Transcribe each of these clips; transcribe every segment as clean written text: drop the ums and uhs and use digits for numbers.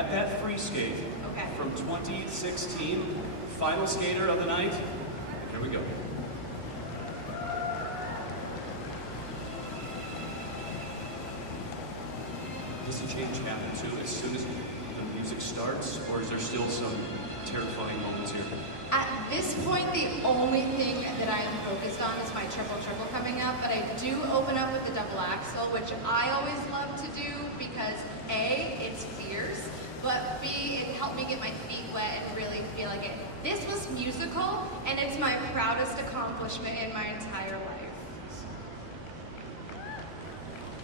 at that free skate from 2016, final skater of the night. Here we go. Does a change happen too as soon as the music starts, or is there still some terrifying moments here? At this point, the only thing that I am focused on is my triple coming up, but I do open up with the double axel, which I always love to do because A, it's fierce, but B, it helped me get my feet wet and really feel like it. This was musical, and it's my proudest accomplishment in my entire life.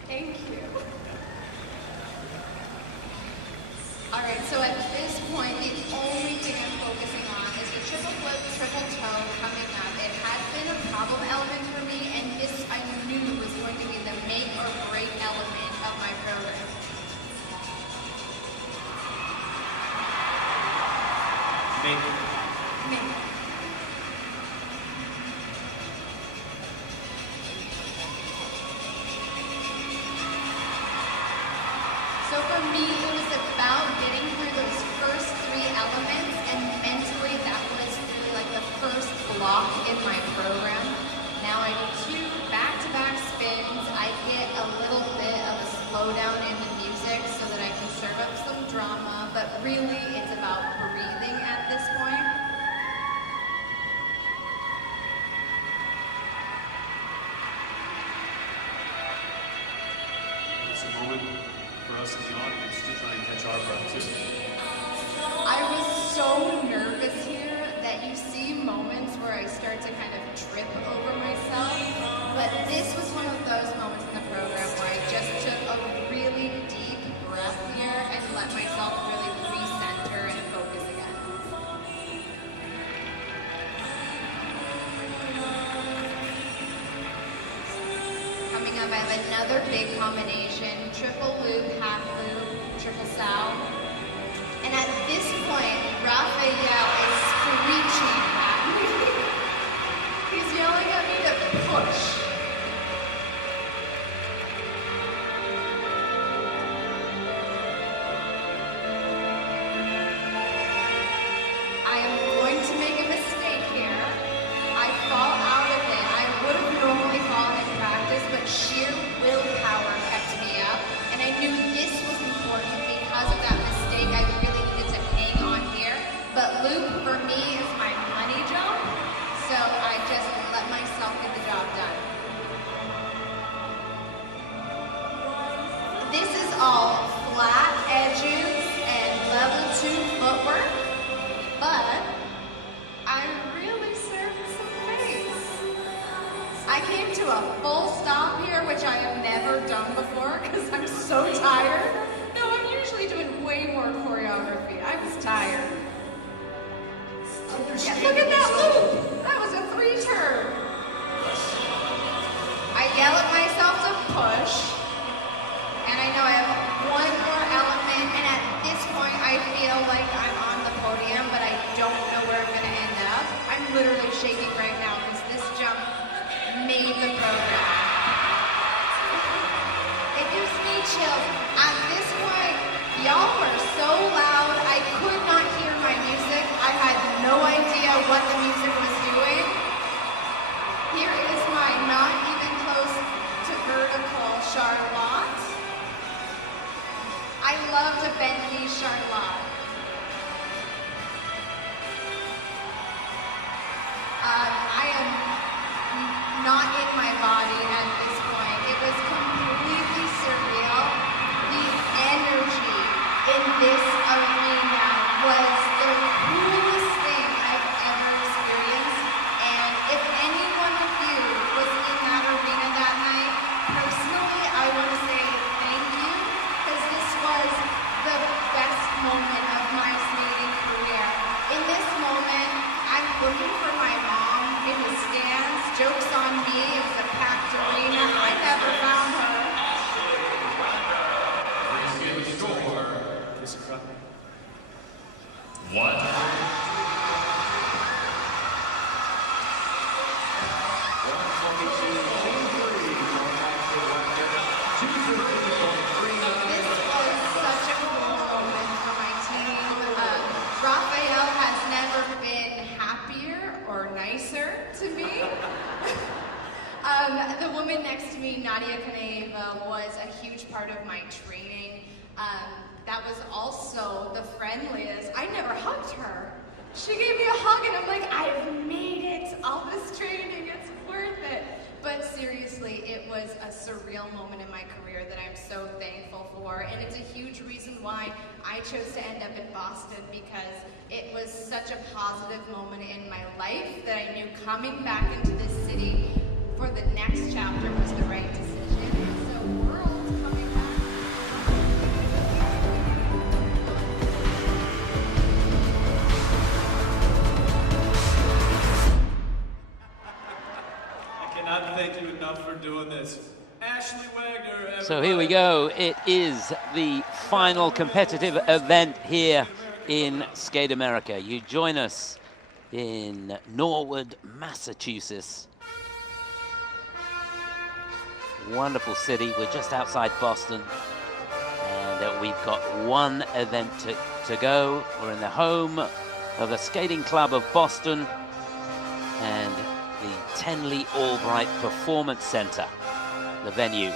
Thank you. All right, so at this point, the only thing I'm focusing on is the triple flip, triple toe coming up. It had been a problem element for me, and this I knew was going to be the make or break element of my program. Make. So for me, it was about getting through those first three elements, and mentally that was really like the first block in my program. Now I do 2 back-to-back spins. I get a little bit of a slowdown in the music so that I can serve up some drama, but really it's about breathing at this point. It's a moment for us in the audience to try and catch our breath too. I was so nervous here that you see moments where I start to kind of trip over myself, but this was one of those moments in the program where I just took a really deep breath here and let myself really recenter and focus again. Coming up, I have another big combination, triple loop, half loop, triple sow. And at this point, Raphael is screeching at me. He's yelling at me to push. I am going to make a mistake here. I fall out of it. I would have normally fallen in practice, but sheer willpower kept me up. And I knew this was important because of that mistake. I really needed to hang on here. But loop for me is my money jump, so I just let myself get the job done. This is all flat edges and level 2 footwork, but I'm really serving some face. I came to a full stop here, which I have never done before because I'm so tired. No, I'm usually doing way more choreography. I was tired. Yeah, look at that loop! That was a 3-turn. I yell at myself to push, and I know I have one more element, and at this point I feel like I'm on the podium, but I don't know where I'm going to end up. I'm literally shaking right now because this jump made the program. It gives me chills. At this point, y'all were so loud, I could not hear my music. I had no idea what the music was doing. Here is my not even close to vertical Charlotte. I love to bend knee Charlotte. I am not in my body at this point. It was completely surreal. The energy in this arena was the coolest thing I've ever experienced. And if any one of you was in that arena that night, personally, I want to say thank you, because this was the best moment of my skating career. In this moment, I'm looking for my mom in the stands. Joke's on me, it was a packed arena. I never found her. What? This was such a cool moment for my Nadia Kaneva was a huge part of my training. That was also the friendliest. I never hugged her. She gave me a hug and I'm like, I've made it. All this training, it's worth it. But seriously, it was a surreal moment in my career that I'm so thankful for. And it's a huge reason why I chose to end up in Boston, because it was such a positive moment in my life that I knew coming back into this city for the next chapter was the right decision. So Worlds coming back. Cannot thank you enough for doing this. Ashley Wagner, everybody. So here we go. It is the final competitive event here in Skate America. You join us in Norwood, Massachusetts. Wonderful city. We're just outside Boston. And we've got one event to go. We're in the home of the Skating Club of Boston and the Tenley Albright Performance Center, the venue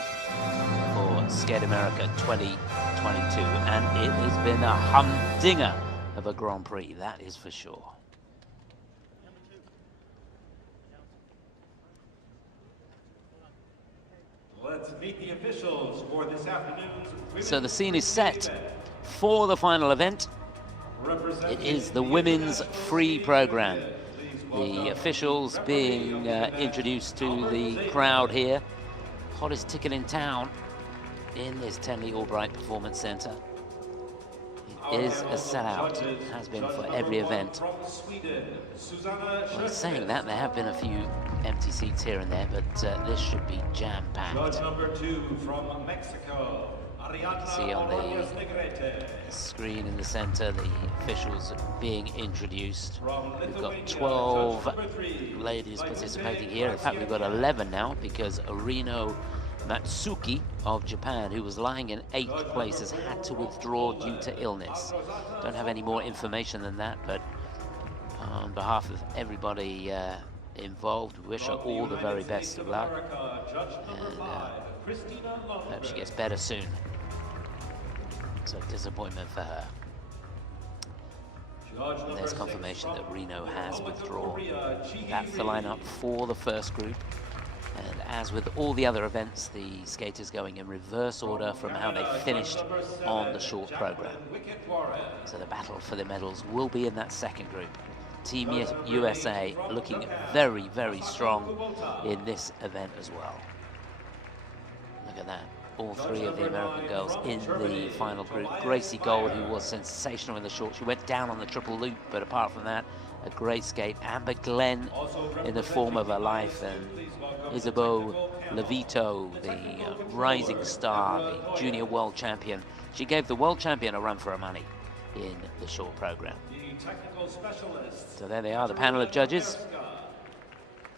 for Skate America 2022. And it has been a humdinger of a Grand Prix, that is for sure. Let's meet the officials for this afternoon's. So the scene is set for the final event. It is the women's free program. The officials being introduced to the crowd here. Hottest ticket in town in this Tenley Albright Performance Center. It is a sellout. It has been for every event. Well, saying that, there have been a few empty seats here and there, but this should be jam-packed. Judge number 2 from Mexico. You can see on the screen in the center the officials being introduced. We've got 12 ladies participating here. In fact, we've got 11 now, because Arino Matsuki of Japan, who was lying in 8th place, has had to withdraw due to illness. Don't have any more information than that, but on behalf of everybody involved, we wish her all the very best of luck, and hope she gets better soon. So disappointment for her. And there's confirmation that Reno has withdrawn. That's the lineup for the first group. And as with all the other events, the skaters going in reverse order from how they finished on the short program. So the battle for the medals will be in that second group. Team USA looking very, very strong in this event as well. Look at that. All three of the American girls in the final group. Gracie Gold, who was sensational in the short. She went down on the triple loop, but apart from that, a great skate. Amber Glenn in the form of her life, and Isabeau Levito, the rising star, the junior world champion. She gave the world champion a run for her money in the short program. So there they are, the panel of judges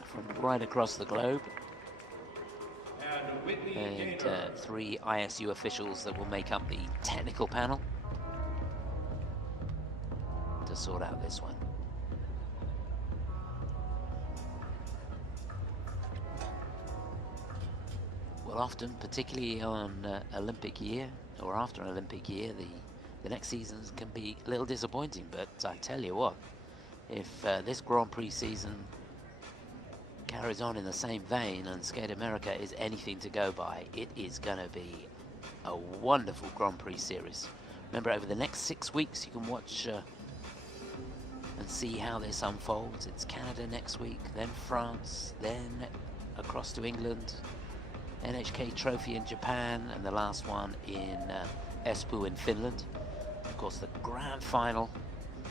from right across the globe. And 3 ISU officials that will make up the technical panel to sort out this one. Well, often, particularly on Olympic year or after an Olympic year, the next seasons can be a little disappointing, but I tell you what, if this Grand Prix season carries on in the same vein and Skate America is anything to go by, it is going to be a wonderful Grand Prix series. Remember, over the next 6 weeks you can watch and see how this unfolds. It's Canada next week, then France, then across to England, NHK Trophy in Japan, and the last one in Espoo in Finland. Of course, the grand final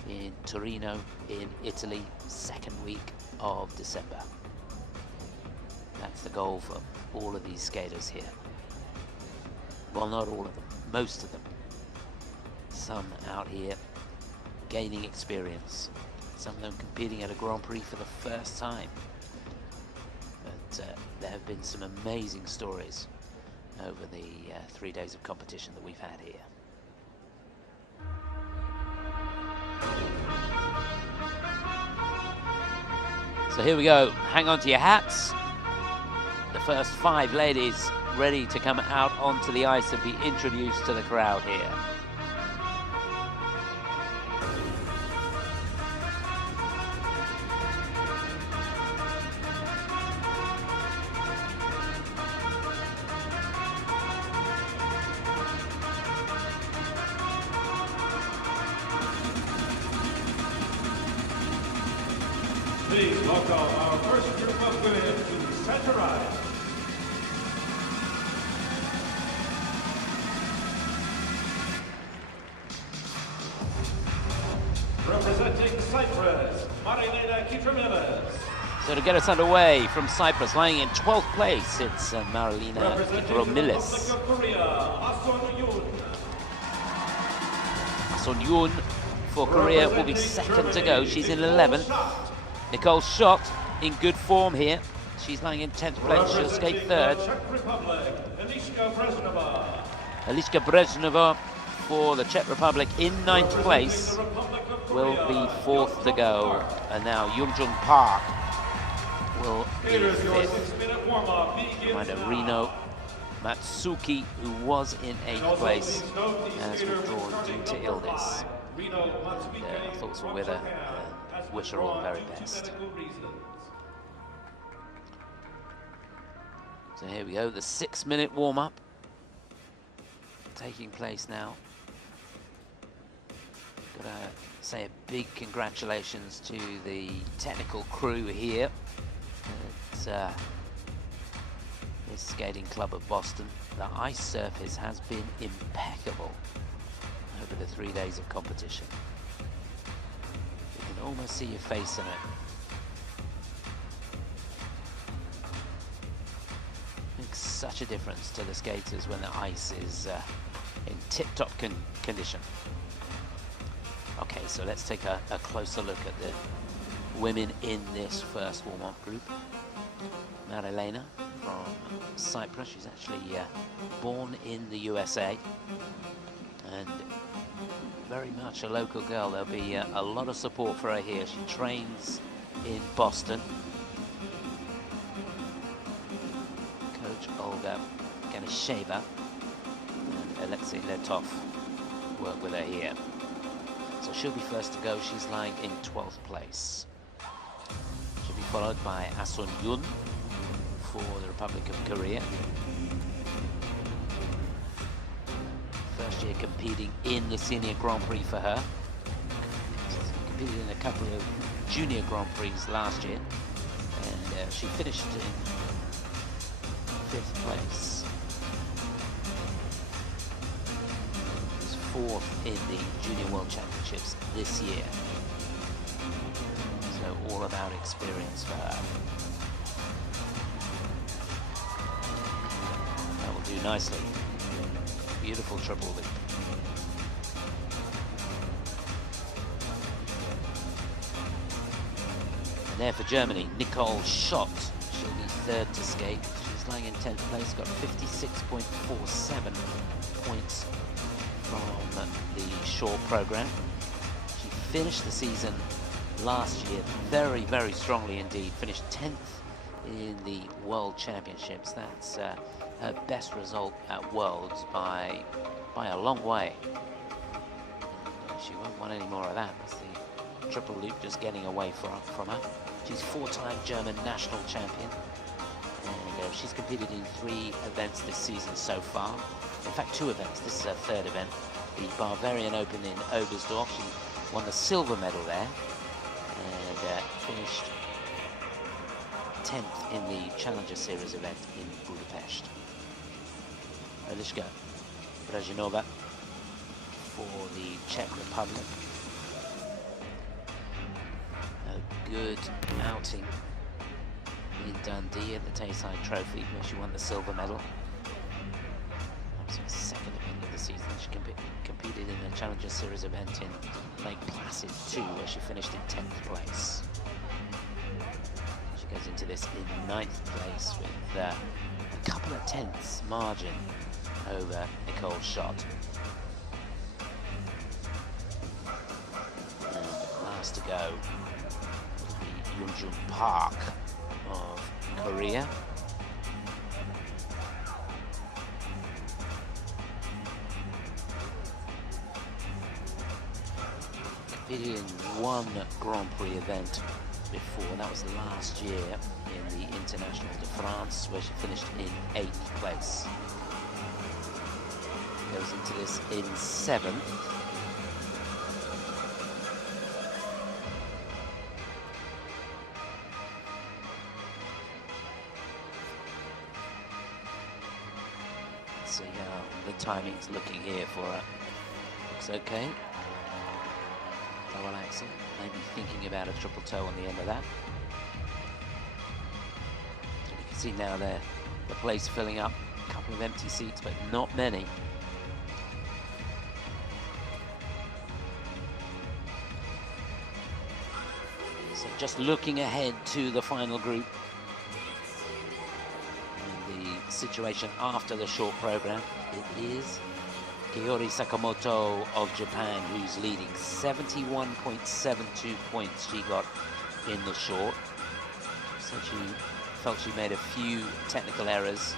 in Torino in Italy, second week of December. That's the goal for all of these skaters here. Well, not all of them, most of them. Some out here gaining experience, some of them competing at a Grand Prix for the first time. But there have been some amazing stories over the 3 days of competition that we've had here. So here we go, hang on to your hats. The first 5 ladies ready to come out onto the ice and be introduced to the crowd here. Please welcome our first group of women to center ice. Representing Cyprus, Marilena Kitromilis. So to get us underway from Cyprus, lying in 12th place, it's Marilena Kitromilis. Republic of Korea, Ahsun Yun. Ahsun Yun for Korea will be second to go. She's in 11th. Nicole Schott in good form here. She's lying in 10th place. She'll skate third. Czech Republic, Elishka Brezinova. Elishka Brezinova for the Czech Republic in 9th place will be fourth to go. And now Yeonjeong Park will be fifth. Reminder, Rino Matsuki, who was in 8th place, has withdrawn due to illness. Our thoughts were with her. Wish her all the very best. So here we go, the 6-minute warm-up taking place now. Gotta say a big congratulations to the technical crew here at this skating club of Boston. The ice surface has been impeccable over the 3 days of competition. You can almost see your face in it. Makes such a difference to the skaters when the ice is in tip-top condition. Okay, so let's take a closer look at the women in this first warm-up group. Marilena from Cyprus. She's actually born in the USA and very much a local girl. There'll be a lot of support for her here. She trains in Boston. Coach Olga Ganisheva and Alexei Letov work with her here. So she'll be first to go. She's lying in 12th place. She'll be followed by Ahsun Yun for the Republic of Korea. First year competing in the Senior Grand Prix for her. Competed in a couple of Junior Grand Prix last year. And she finished in 5th place. She was 4th in the Junior World Championships this year. So all about experience for her. That will do nicely. Beautiful triple loop. And there for Germany, Nicole Schott. She'll be third to skate. She's lying in 10th place, got 56.47 points from the short program. She finished the season last year very, very strongly indeed. Finished 10th in the World Championships. That's her best result at Worlds by a long way. She won't want any more of that. That's the triple loop just getting away from her. She's 4-time German national champion, and she's competed in 3 events this season so far. In fact, 2 events. This is her 3rd event. The Bavarian Open in Oberstdorf. She won the silver medal there and finished 10th in the Challenger Series event in Budapest. Elishka Brezinova for the Czech Republic. A good outing in Dundee at the Tayside Trophy, where she won the silver medal. That was her 2nd event of the season. She competed in the Challenger Series event in Lake Placid too, where she finished in 10th place. She goes into this in 9th place with a couple of tenths margin over Nicole Schott. And last to go will be Yeonjeong Park of Korea. competed in one Grand Prix event before. That was last year in the International de France, where she finished in 8th place. Goes into this in 7th. See how the timing's looking here for her. Looks okay. Double axel, maybe thinking about a triple toe on the end of that. And you can see now there, the place filling up, a couple of empty seats, but not many. So just looking ahead to the final group. Situation after the short program, it is Kaori Sakamoto of Japan who's leading. 71.72 points she got in the short. So she felt she made a few technical errors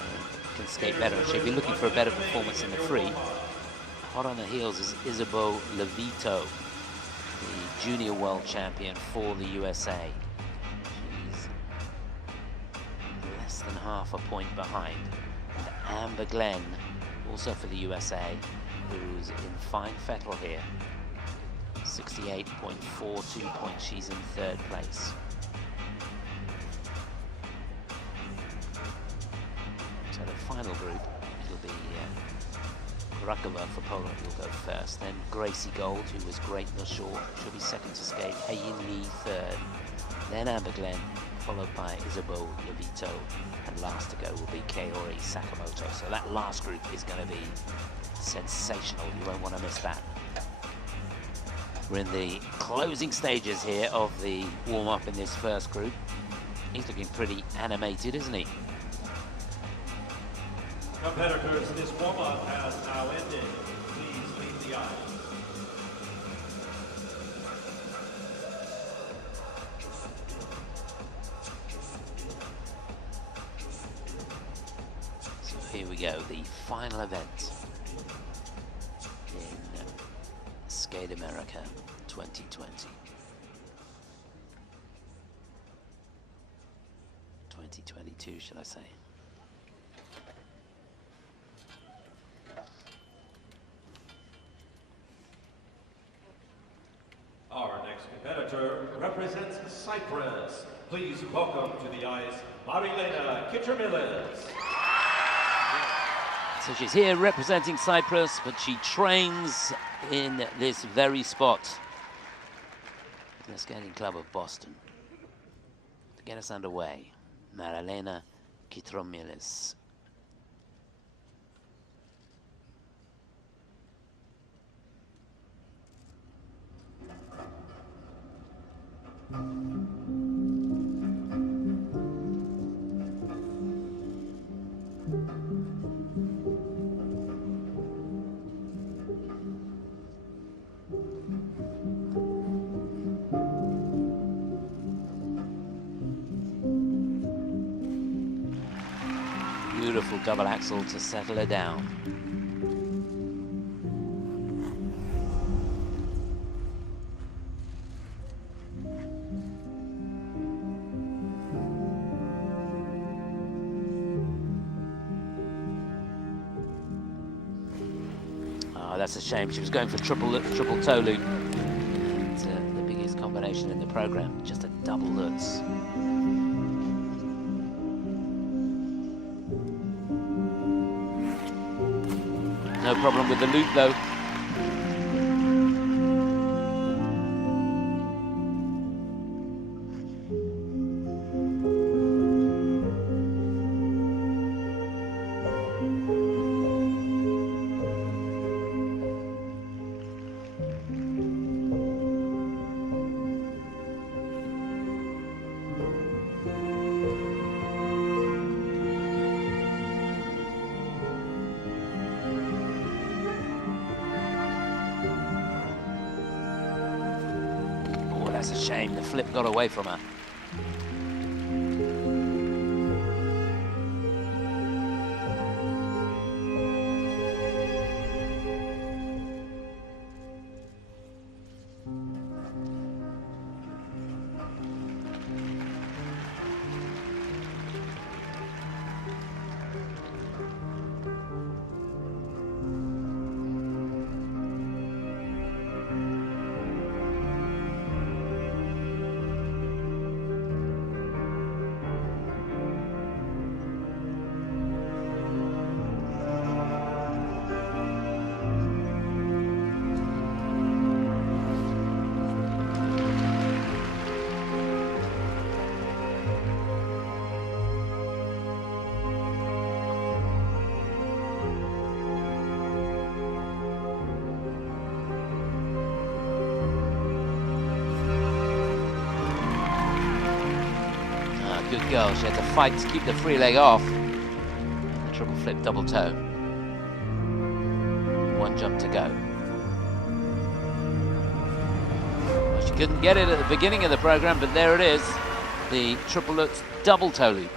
and can skate better. She'll be looking for a better performance in the free. Hot on the heels is Isabeau Levito, the junior world champion for the USA. Than half a point behind. And Amber Glenn, also for the USA, who's in fine fettle here. 68.42 points, she's in 3rd place. So the final group, it'll be Kurakova for Poland will go first, then Gracie Gold, who was great in the short, she'll be 2nd to skate, Haein Lee 3rd, then Amber Glenn, followed by Isabeau Levito, and last to go will be Kaori Sakamoto. So that last group is going to be sensational. You won't want to miss that. We're in the closing stages here of the warm-up in this first group. He's looking pretty animated, isn't he? Competitors, this warm-up has now ended. Please leave the aisle. Here we go, the final event in Skate America 2020. 2022, should I say. Our next competitor represents Cyprus. Please welcome to the ice, Marilena Kitromilis. So she's here representing Cyprus, but she trains in this very spot, the Skating Club of Boston. To get us underway, Marilena Kitromilis. Beautiful double axel to settle her down. Oh, that's a shame. She was going for triple toe loop. And, the biggest combination in the program, just a double lutz. No problem with the loop though. That's a shame, the flip got away from her. girl. She had to fight to keep the free leg off. The triple flip double toe. One jump to go. Well, she couldn't get it at the beginning of the program, but there it is. The triple Lutz double toe loop.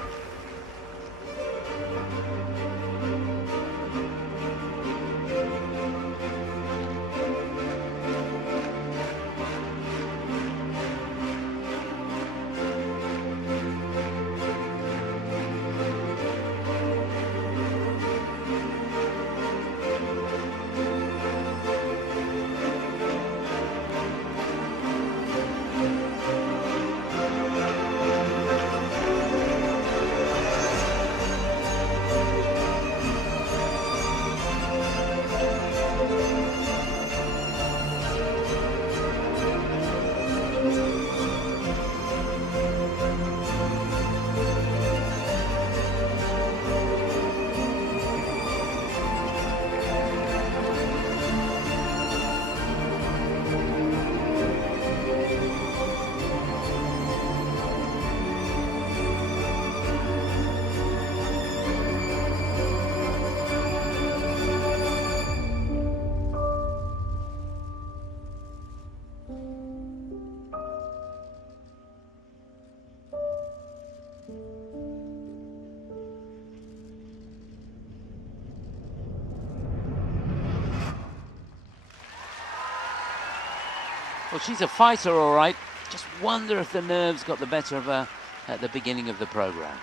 Well, she's a fighter, all right. Just wonder if the nerves got the better of her at the beginning of the program.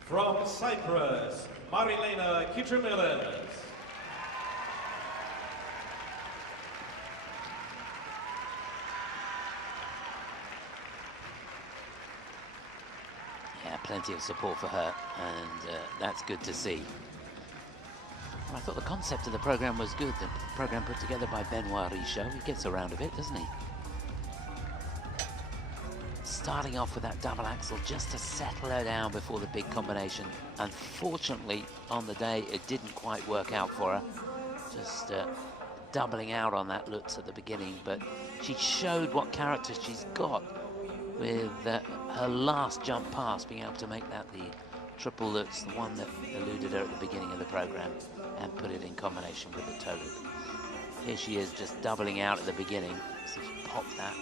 From Cyprus, Marilena Kitromilis. Yeah, plenty of support for her, and that's good to see. I thought the concept of the program was good. The program put together by Benoit Richaud. He gets around a bit, doesn't he? Starting off with that double axel just to settle her down before the big combination. Unfortunately, on the day, it didn't quite work out for her. Just doubling out on that Lutz at the beginning, but she showed what character she's got with her last jump pass, being able to make that the triple Lutz, the one that eluded her at the beginning of the program, and put it in combination with the toe loop. Here she is just doubling out at the beginning, so she popped that.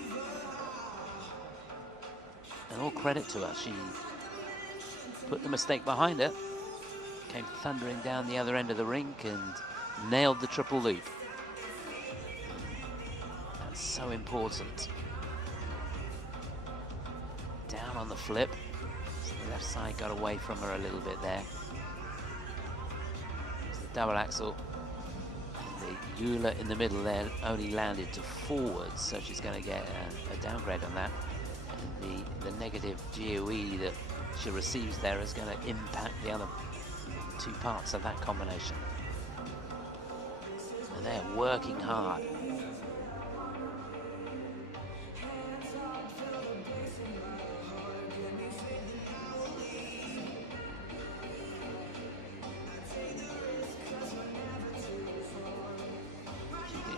And all credit to her, she put the mistake behind her, came thundering down the other end of the rink and nailed the triple loop. That's so important. Down on the flip. So the left side got away from her a little bit there. There's the double axel. The Euler in the middle there only landed to forwards, so she's going to get a downgrade on that. And the negative GOE that she receives there is going to impact the other two parts of that combination. And they're working hard.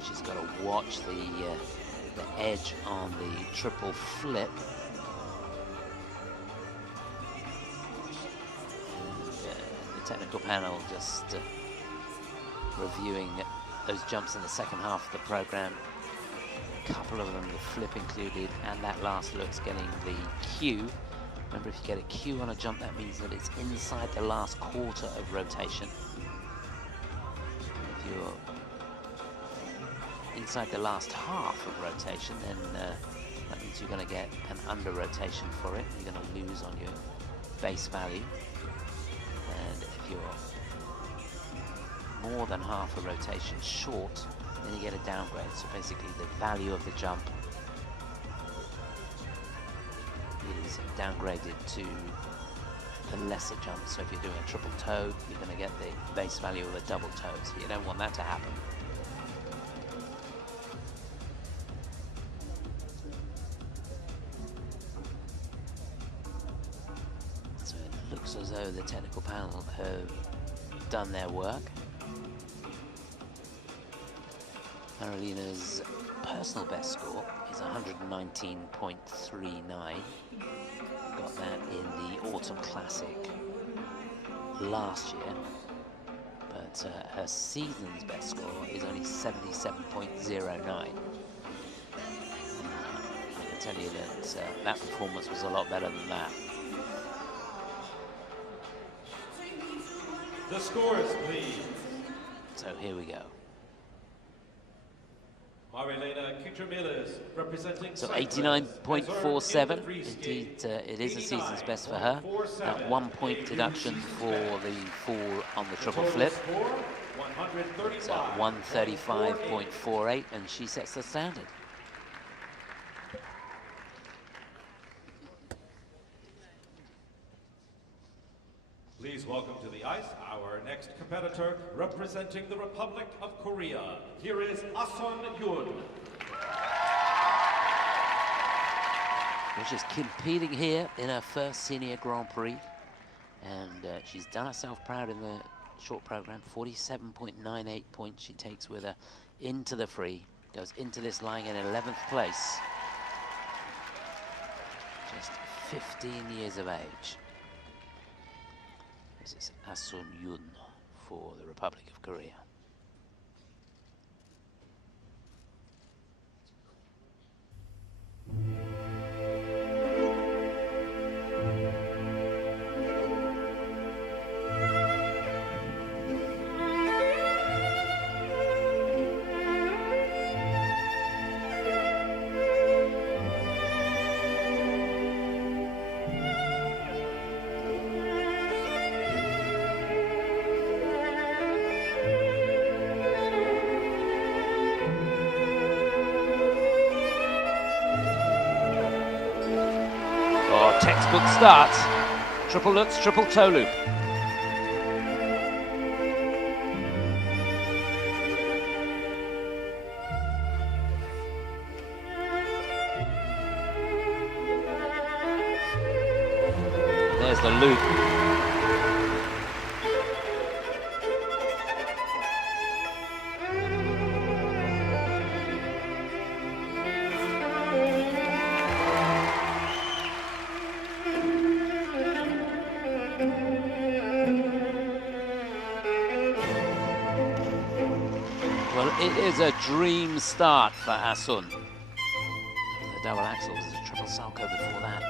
She's got to watch the edge on the triple flip. And, the technical panel just reviewing those jumps in the second half of the program. A couple of them, the flip included, and that last Lutz getting the Q. Remember, if you get a Q on a jump, that means that it's inside the last quarter of rotation. If you're inside the last half of rotation, then that means you're going to get an under rotation for it. You're going to lose on your base value. And if you're more than half a rotation short, then you get a downgrade. So basically the value of the jump is downgraded to the lesser jump. So if you're doing a triple toe, you're going to get the base value of a double toe. So you don't want that to happen. So it looks as though the technical panel have done their work. Marilena's personal best score is 119.39. Got that in the Autumn Classic last year. But her season's best score is only 77.09. I can tell you that that performance was a lot better than that. The scores, please. So here we go. Marilena Kitromilis representing So Cyprus. 89.47. Free Indeed, skate. it is a season's best for her. That 1 point deduction for the fall on the triple flip. It's at 135.48, and she sets the standard. Please welcome to the ice our next competitor representing the Republic of Korea. Here is Ahsun Yun. Well, she's competing here in her first senior Grand Prix, and she's done herself proud in the short program. 47.98 points she takes with her into the free, goes into this lying in 11th place. Just 15 years of age. This is Ahsun Yun for the Republic of Korea. Textbook start. Triple lutz, triple toe loop. There's the loop. It is a dream start for Ahsun. The double axel was a triple salto before that.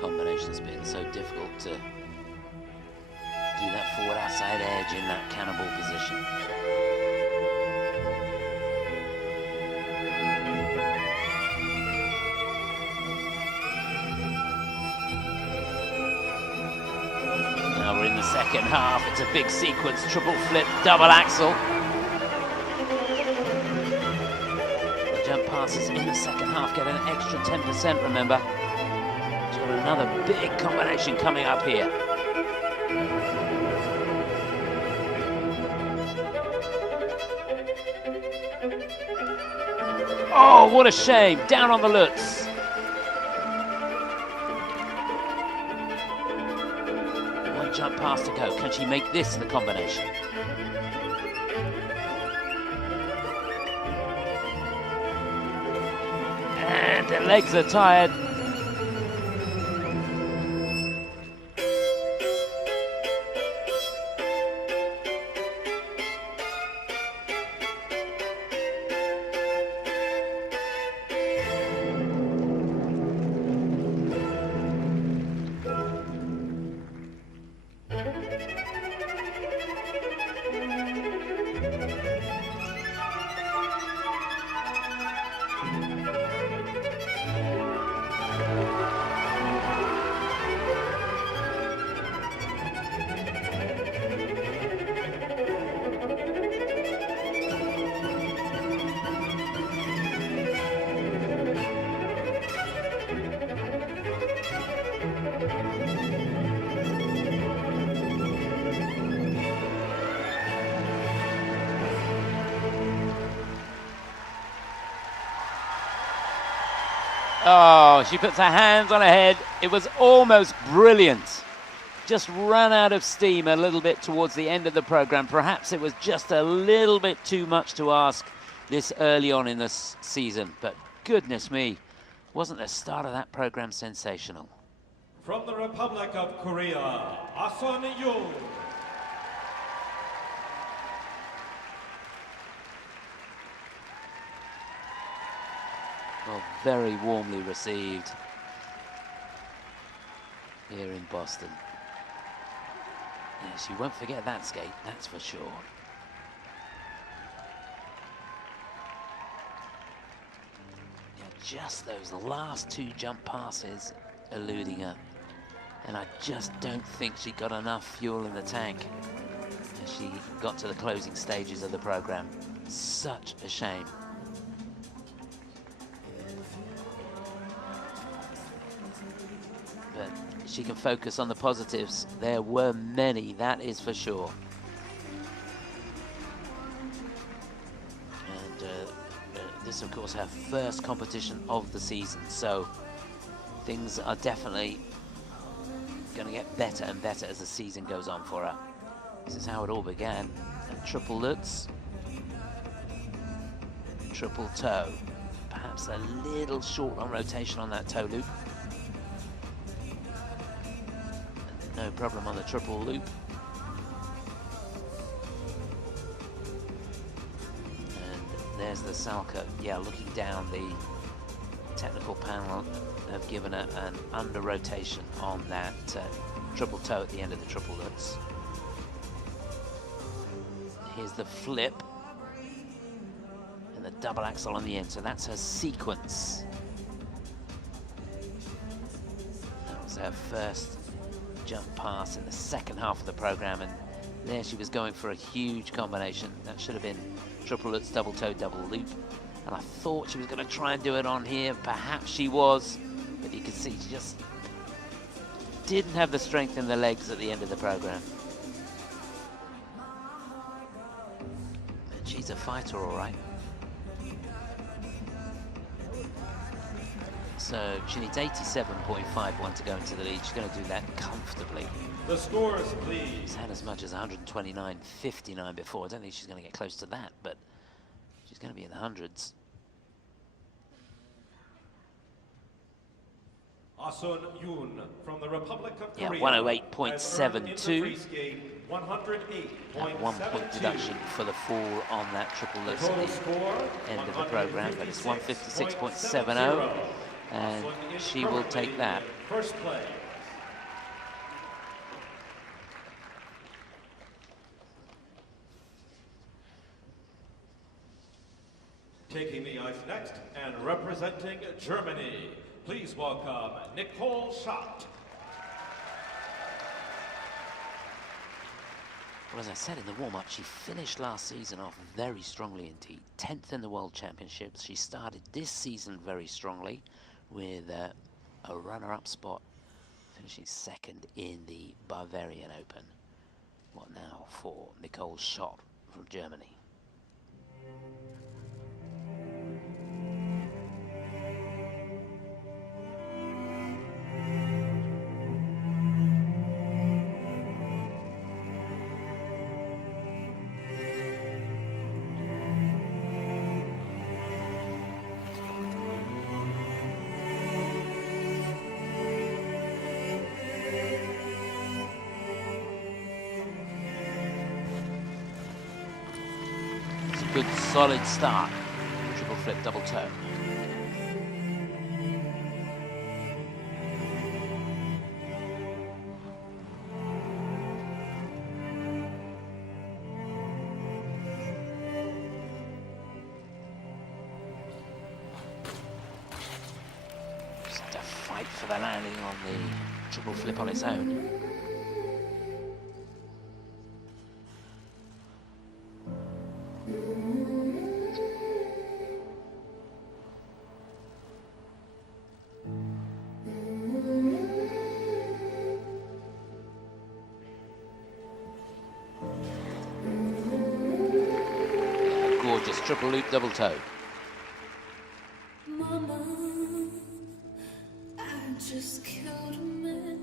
Combination spin, so difficult to do that forward outside edge in that cannonball position. Now we're in the second half. It's a big sequence, triple flip, double axel. The jump passes in the second half get an extra 10%, remember. Another big combination coming up here. Oh, what a shame. Down on the lutz. One jump pass to go. Can she make this the combination? And the legs are tired. Oh, she puts her hands on her head. It was almost brilliant. Just ran out of steam a little bit towards the end of the program. Perhaps it was just a little bit too much to ask this early on in the season, but goodness me, wasn't the start of that program sensational? From the Republic of Korea, Ahsun Yun. Well, very warmly received here in Boston. Yeah, she won't forget that skate, that's for sure. Yeah, just those last two jump passes eluding her. And I just don't think she got enough fuel in the tank as she got to the closing stages of the program. Such a shame. But she can focus on the positives. There were many, that is for sure. And this, of course, her first competition of the season, so things are definitely going to get better and better as the season goes on for her. This is how it all began. And triple Lutz, triple toe. Perhaps a little short on rotation on that toe loop. No problem on the triple loop. And there's the Salchow. Yeah, looking down, the technical panel have given her an under rotation on that triple toe at the end of the triple Lutz. Here's the flip and the double axel on the end. So that's her sequence. That was her first jump pass in the second half of the program, and there she was going for a huge combination. That should have been triple Lutz, double toe, double loop. And I thought she was going to try and do it on here. Perhaps she was, but you can see she just didn't have the strength in the legs at the end of the program. And she's a fighter, all right. So she needs 87.51 to go into the lead. She's going to do that comfortably. The scores, please. She's had as much as 129.59 before. I don't think she's going to get close to that, but she's going to be in the hundreds. Ahsun Yun from the Republic of Yeah, Korea. 108.72. That 1 point deduction for the fall on that triple Lutz at the end of the program, but it's 156.70, and she will take that. First place. Taking the ice next and representing Germany, please welcome Nicole Schott. Well, as I said in the warm-up, she finished last season off very strongly indeed. 10th in the World Championships. She started this season very strongly with a runner-up spot, finishing second in the Bavarian Open. What now for Nicole Schott from Germany? Good solid start. Triple flip, double toe. Just a fight for the landing on the triple flip on its own. triple loop double toe. Mama, I just killed a man,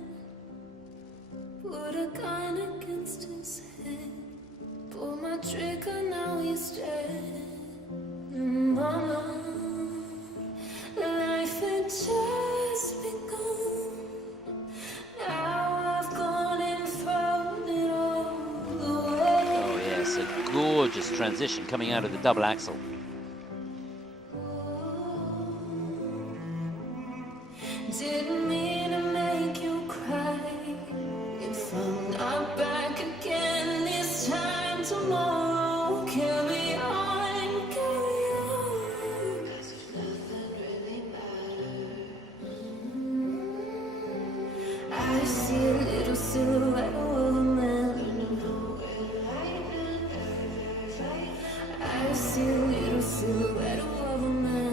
put a gun against his head, pull my trigger, now he's dead. Mama, life had just begun. Now I've gone and thrown it all away. Oh yes, a gorgeous transition coming out of the double axel. Didn't mean to make you cry. If I'm not back again this time tomorrow, carry on, carry on. 'Cause nothing really matters. I see a little silhouette of a man. I see a little silhouette of a man.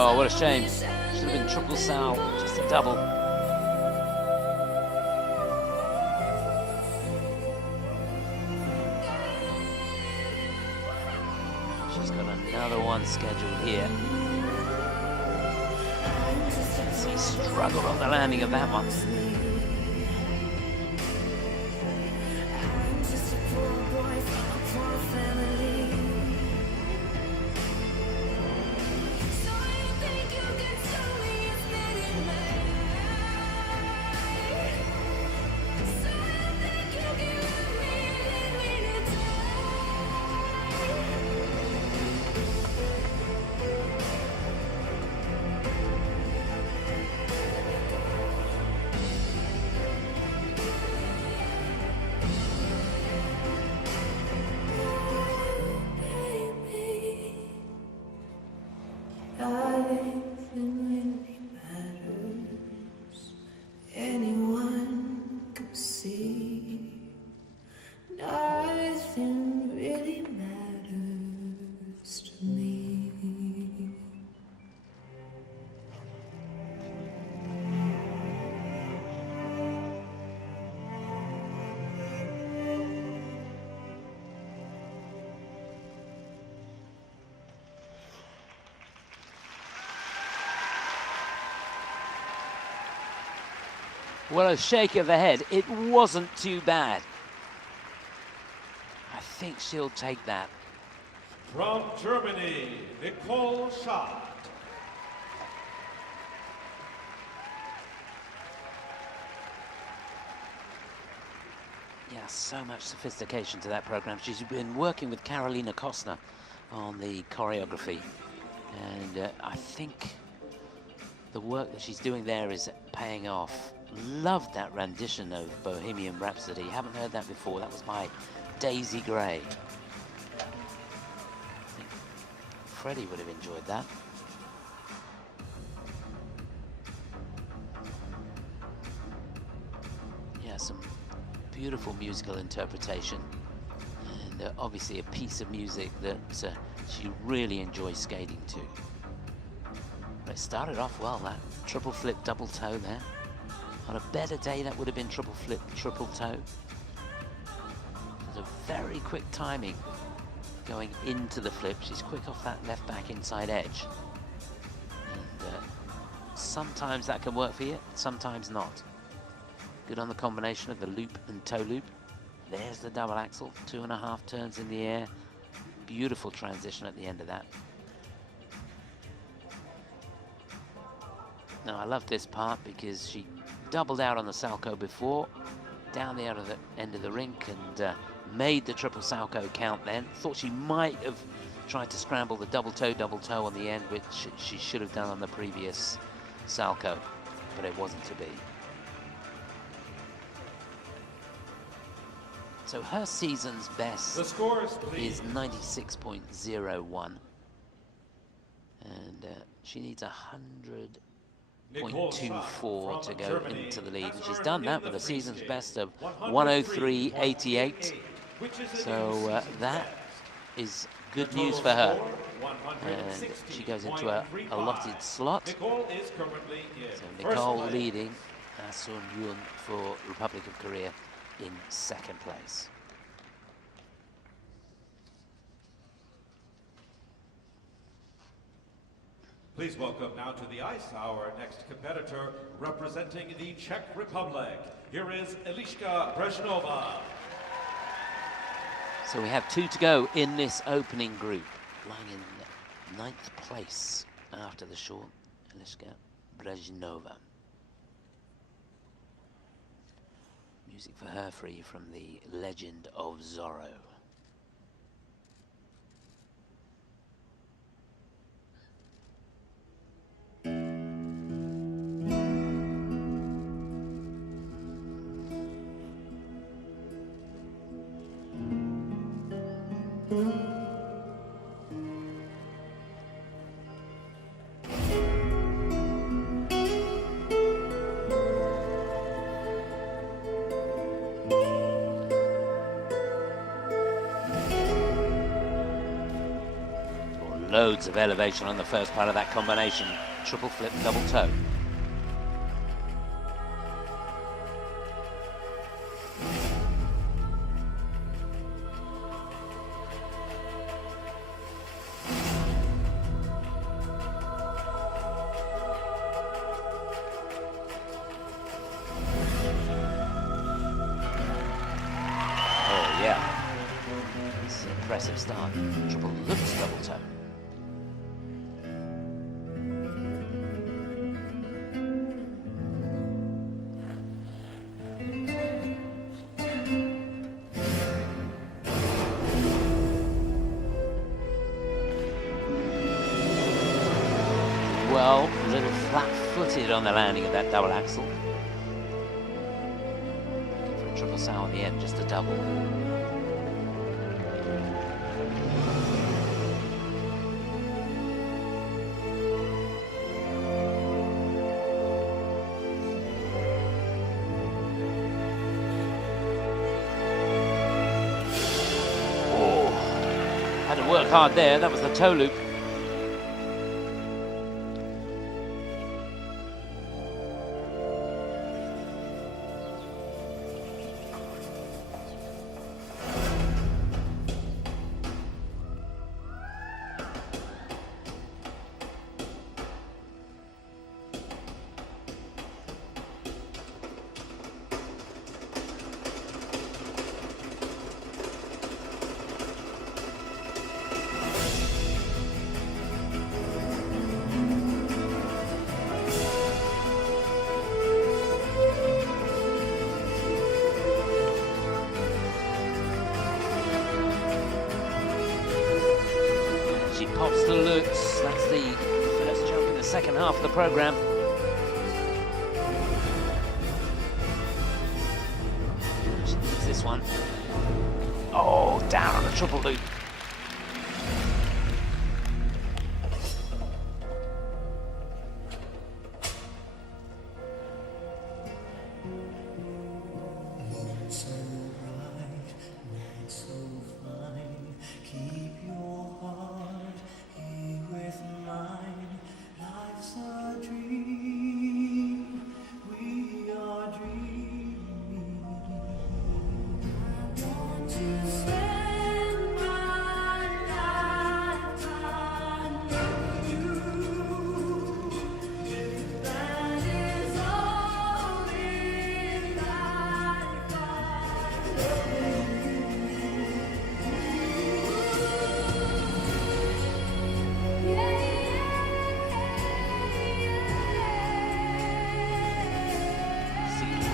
Oh, what a shame. Should have been triple sal, just a double. She's got another one scheduled here. She struggled on the landing of that one. Well, a shake of the head. It wasn't too bad. I think she'll take that. From Germany, Nicole Schott. Yeah, so much sophistication to that program. She's been working with Karolina Kostner on the choreography. And I think the work that she's doing there is paying off. Loved that rendition of Bohemian Rhapsody. Haven't heard that before. That was by Daisy Gray. I think Freddie would have enjoyed that. Yeah, some beautiful musical interpretation. And obviously a piece of music that she really enjoys skating to. But it started off well, that triple flip double toe there. On a better day, that would have been triple flip, triple toe. There's a very quick timing going into the flip. She's quick off that left back inside edge. And sometimes that can work for you, sometimes not. Good on the combination of the loop and toe loop. There's the double axel, 2.5 turns in the air. Beautiful transition at the end of that. Now, I love this part because she doubled out on the Salchow before, down the other end of the rink, and made the triple Salchow count then. Thought she might have tried to scramble the double toe on the end, which she should have done on the previous Salchow, but it wasn't to be. So her season's best The scores, is please. 96.01. And she needs 100 Nicole Schott 0.24 to from go Germany into the lead. has And she's earned done that in with the a season's free best of 103.88, 103.88. which is a new So season that best. is good The news total for her. score, And she goes into a 160.35. allotted slot. Nicole is currently in So first Nicole place. leading, Ahsun Yun for Republic of Korea in second place. Please welcome now to the ice our next competitor representing the Czech Republic. Here is Elishka Brezinova. So we have 2 to go in this opening group, lying in 9th place after the short, Elishka Brezinova. Music for her free from the Legend of Zorro. Loads of elevation on the first part of that combination. Triple flip, double toe. Oh yeah, it's an impressive start. Triple loops, double toe. Well, a little flat-footed on the landing of that double axel. Looking for a triple sow on the end, just a double. Oh, had to work hard there. That was the toe loop. She pops the loops. That's the first jump in the second half of the program. She needs this one. Oh, down on the triple loop.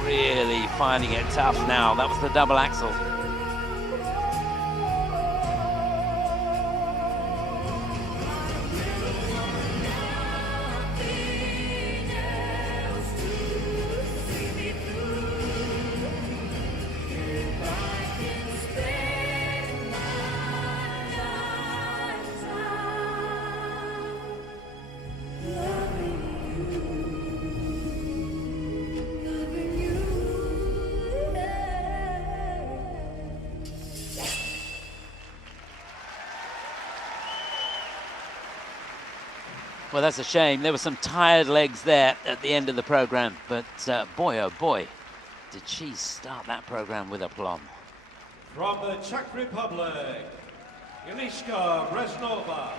Really finding it tough now. That was the double axel. Well, that's a shame. There were some tired legs there at the end of the program, but boy, oh boy, did she start that program with aplomb. From the Czech Republic, Elishka Brezinova.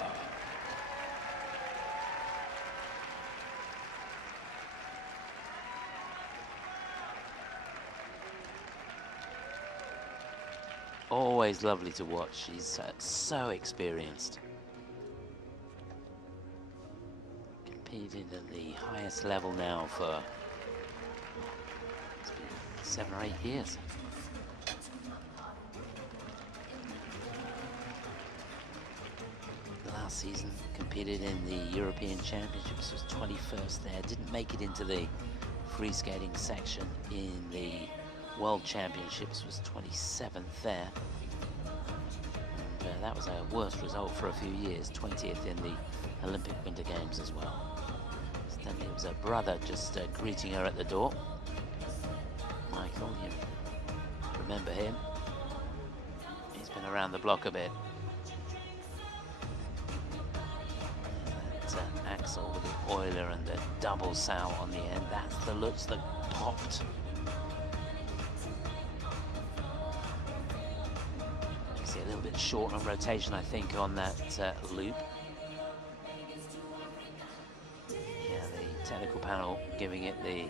Always lovely to watch. She's so experienced. Competed at the highest level now for it's been 7 or 8 years. Last season competed in the European Championships, was 21st there, didn't make it into the free skating section in the World Championships, was 27th there. And that was a worst result for a few years, 20th in the Olympic Winter Games as well. Then it was her brother just greeting her at the door. Michael, you remember him? He's been around the block a bit. That axle with the oiler and the double sow on the end, that's the Lutz that popped. You see a little bit short on rotation, I think, on that loop. Technical panel giving it the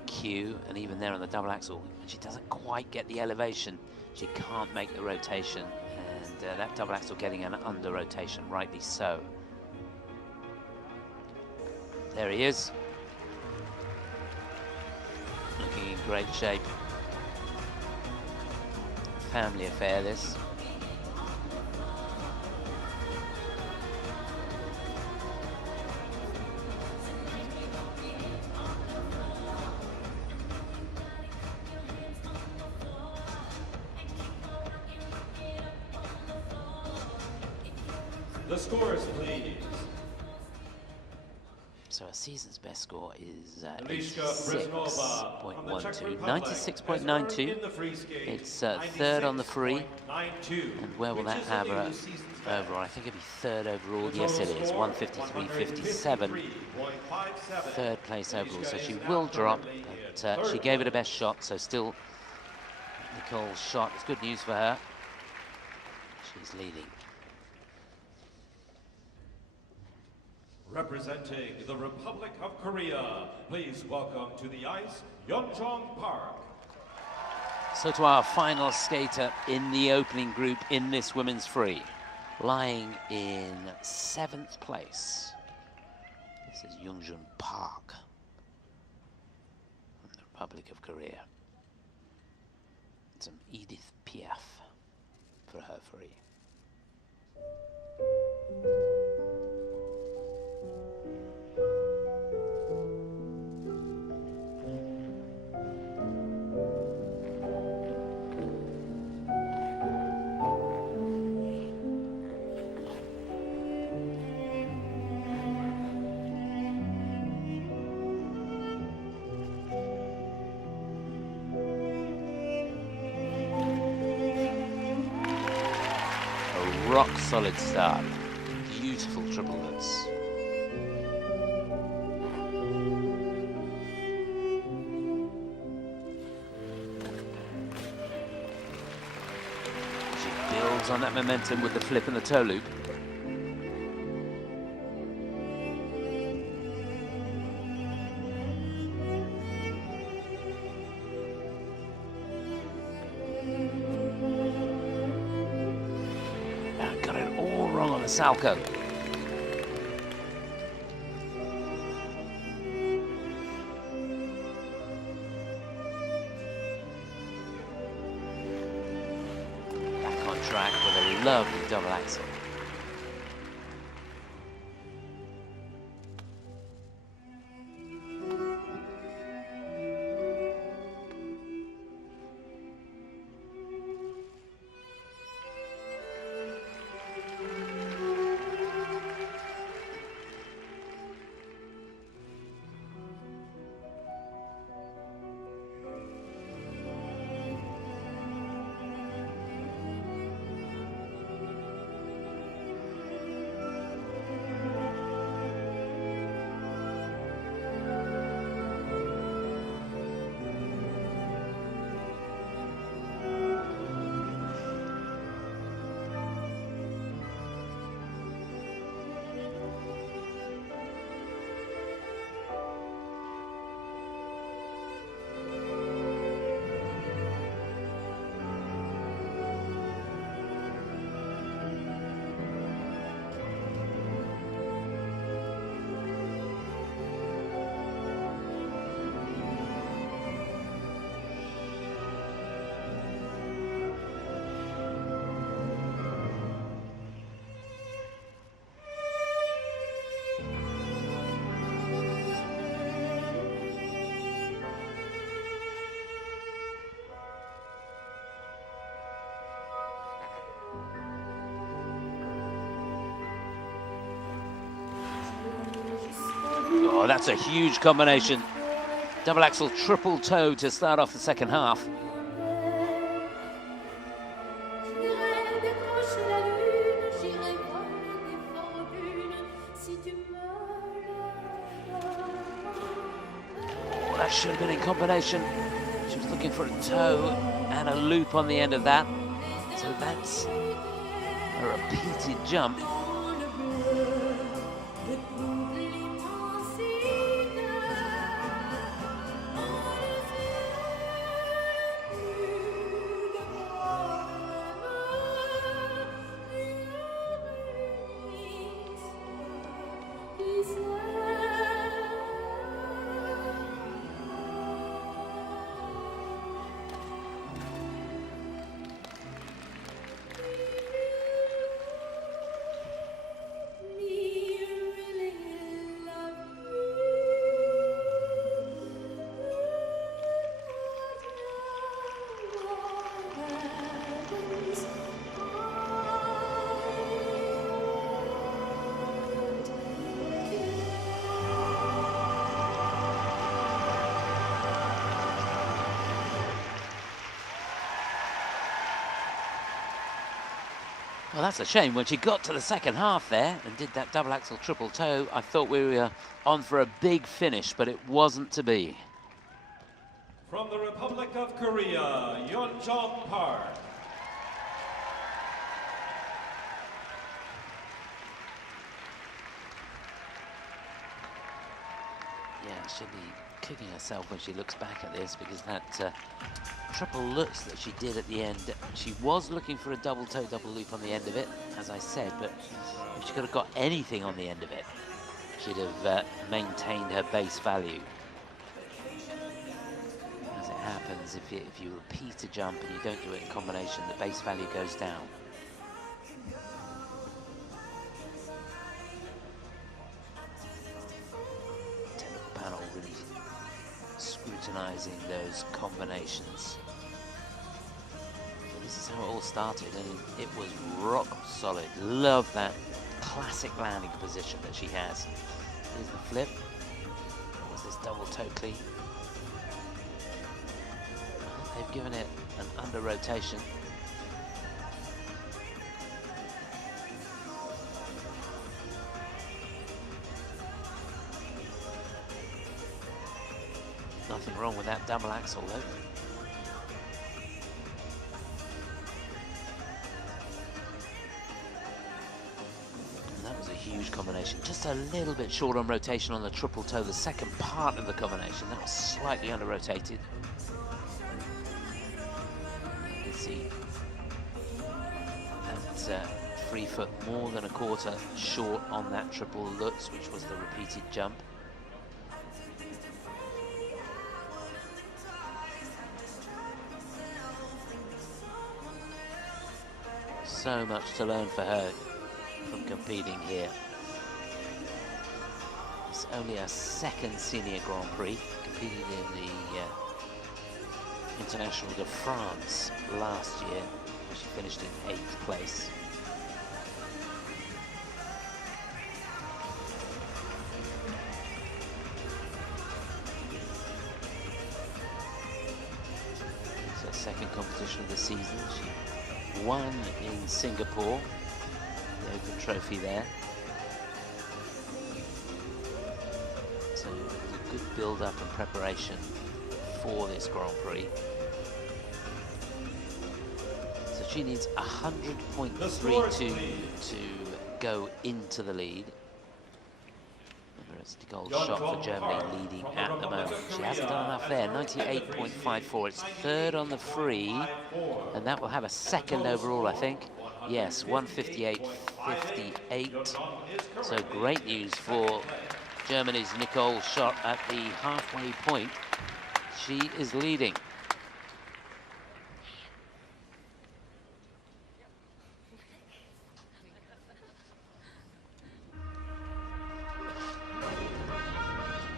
cue, and even there on the double axle, she doesn't quite get the elevation. She can't make the rotation, and that double axle getting an under rotation, rightly so. There he is, looking in great shape. Family affair, this. The scores, please. So a season's best score is Elishka Brezinova from the Czech 86.12, Republic 96.92. It's third on the free. 96.92, And where will which that is have a her new season's best. overall? I think it'd be third overall. The Yes, it total is. score, 153.57. 153.57. Third place overall. So Elishka she is will now drop, currently in but third she gave it her place. best shot. So still, Nicole Schott. It's good news for her. She's leading. Representing the Republic of Korea, please welcome to the ice, Yeonjeong Park. So to our final skater in the opening group in this women's free, lying in 7th place. This is Yeonjeong Park from the Republic of Korea. Some Edith Piaf for her free. Rock solid start. Beautiful triple Lutz. She builds on that momentum with the flip and the toe loop. Salco. Back on track with a lovely double axel. that's a huge combination. Double axel triple toe to start off the second half. Oh, that should have been in combination. She was looking for a toe and a loop on the end of that. So that's a repeated jump. Well, that's a shame. When she got to the second half there and did that double axel triple toe, I thought we were on for a big finish, but it wasn't to be. From the Republic of Korea, Yeonjeong Park. Yeah, she'll be kicking herself when she looks back at this, because that triple lutz that she did at the end, she was looking for a double toe, double loop on the end of it, as I said, but if she could have got anything on the end of it, she'd have maintained her base value. As it happens, if you repeat a jump and you don't do it in combination, the base value goes down. Technical panel really scrutinizing those combinations. This is how it all started, and it was rock solid. Love that classic landing position that she has. Here's the flip. There's this double toe clean. They've given it an under rotation. Nothing wrong with that double axel though. And that was a huge combination. Just a little bit short on rotation on the triple toe, the second part of the combination. That was slightly under rotated. You can see that free foot more than a quarter short on that triple lutz, which was the repeated jump. So much to learn for her from competing here. It's only her second senior Grand Prix, competed in the International de France last year, where she finished in 8th place. It's her second competition of the season. She won in Singapore, the Open Trophy there. So it was a good build-up and preparation for this Grand Prix. So she needs 100.32 to go into the lead. Remember, it's Nicole Schott for Germany leading at the moment. She hasn't done enough there, 98.54. It's third on the free, and that will have a second overall, I think. Yes, 158.58. So great news for Germany's Nicole Schott at the halfway point. She is leading.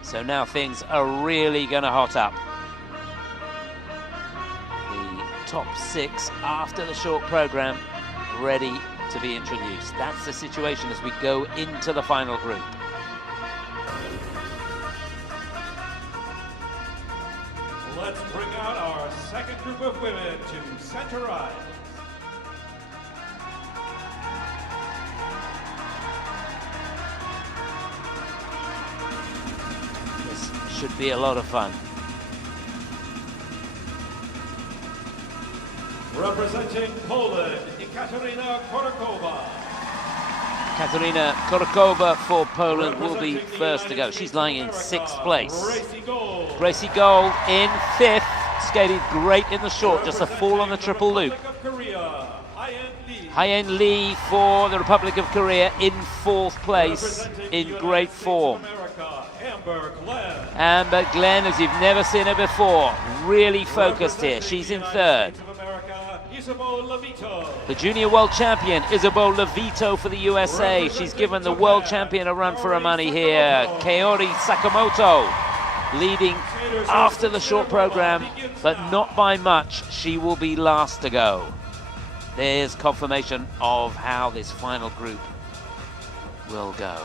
So now things are really going to hot up. The top 6 after the short program ready to be introduced. That's the situation as we go into the final group. second group of women to center right. This should be a lot of fun. Representing Poland, Ekaterina Kurakova. Ekaterina Kurakova for Poland will be first to go. She's lying in 6th place. Gracie Gold. Gracie Gold in 5th. Skated great in the short, just a fall on the triple loop. Haein Lee for the Republic of Korea in 4th place in great form. Amber Glenn, as you've never seen her before, really focused here. She's in 3rd. Isabeau Levito. The junior world champion, Isabeau Levito for the USA. She's given the world champion a run for her money here. Kaori Sakamoto leading after the short program, but not by much. She will be last to go. There's confirmation of how this final group will go.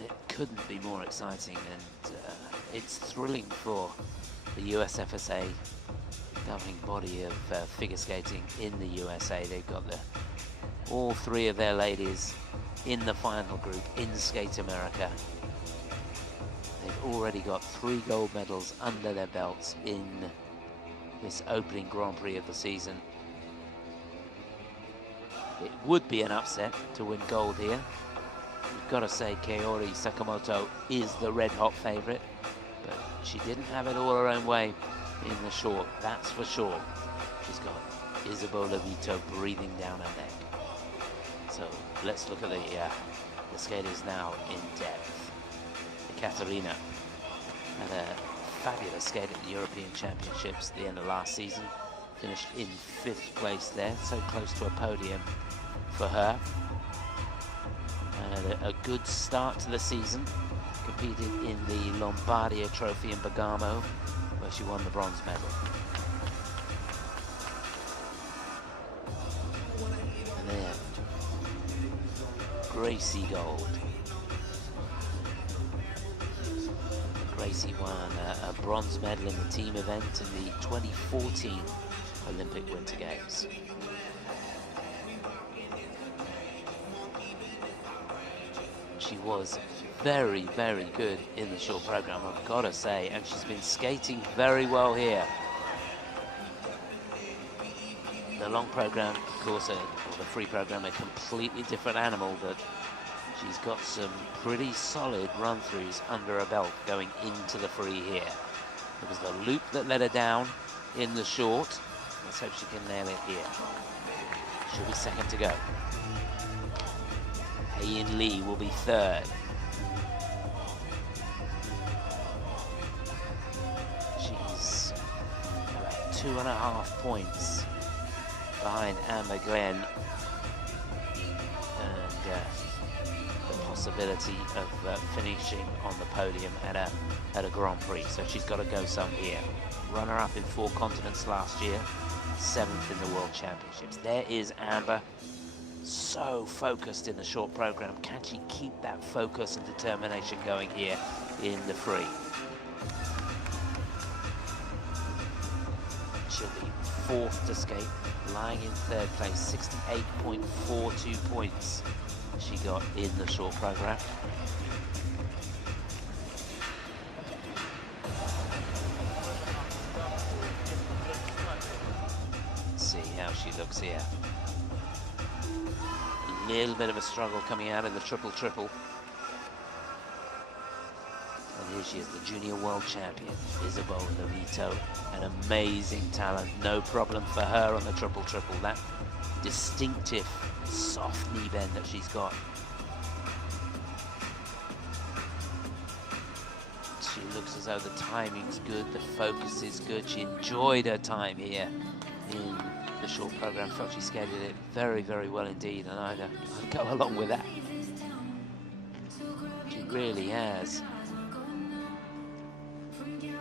It couldn't be more exciting, and it's thrilling for the USFSA, governing body of figure skating in the USA. They've got all 3 of their ladies in the final group in Skate America. They've already got 3 gold medals under their belts in this opening Grand Prix of the season. It would be an upset to win gold here. You've got to say Kaori Sakamoto is the red-hot favorite, but she didn't have it all her own way in the short, that's for sure. She's got Isabeau Levito breathing down her neck. So let's look at the skaters now in depth. Ekaterina had a fabulous skate at the European Championships at the end of last season. Finished in 5th place there, so close to a podium for her. And a good start to the season. Competed in the Lombardia Trophy in Bergamo, where she won the bronze medal. And then Gracie Gold. Gracie won a bronze medal in the team event in the 2014 Olympic Winter Games. She was very, very good in the short program, I've got to say, and she's been skating very well here. The long program, of course, or the free program, a completely different animal, but she's got some pretty solid run-throughs under her belt going into the free here. It was the loop that let her down in the short. Let's hope she can nail it here. She'll be second to go. Haein Lee will be 3rd. She's about 2.5 points behind Amber Glenn, and the possibility of finishing on the podium at a Grand Prix. So she's got to go some here. Runner-up in 4 continents last year, 7th in the World Championships. There is Amber, so focused in the short program. Can she keep that focus and determination going here in the free? She'll be 4th to skate, lying in 3rd place, 68.42 points she got in the short program. Let's see how she looks here. A little bit of a struggle coming out in the triple-triple. And here she is, the junior world champion, Isabeau Levito. An amazing talent, no problem for her on the triple-triple. That distinctive soft knee bend that she's got. She looks as though the timing's good, the focus is good. She enjoyed her time here in the short program. Felt she skated it very, very well indeed, and I'd go along with that. She really has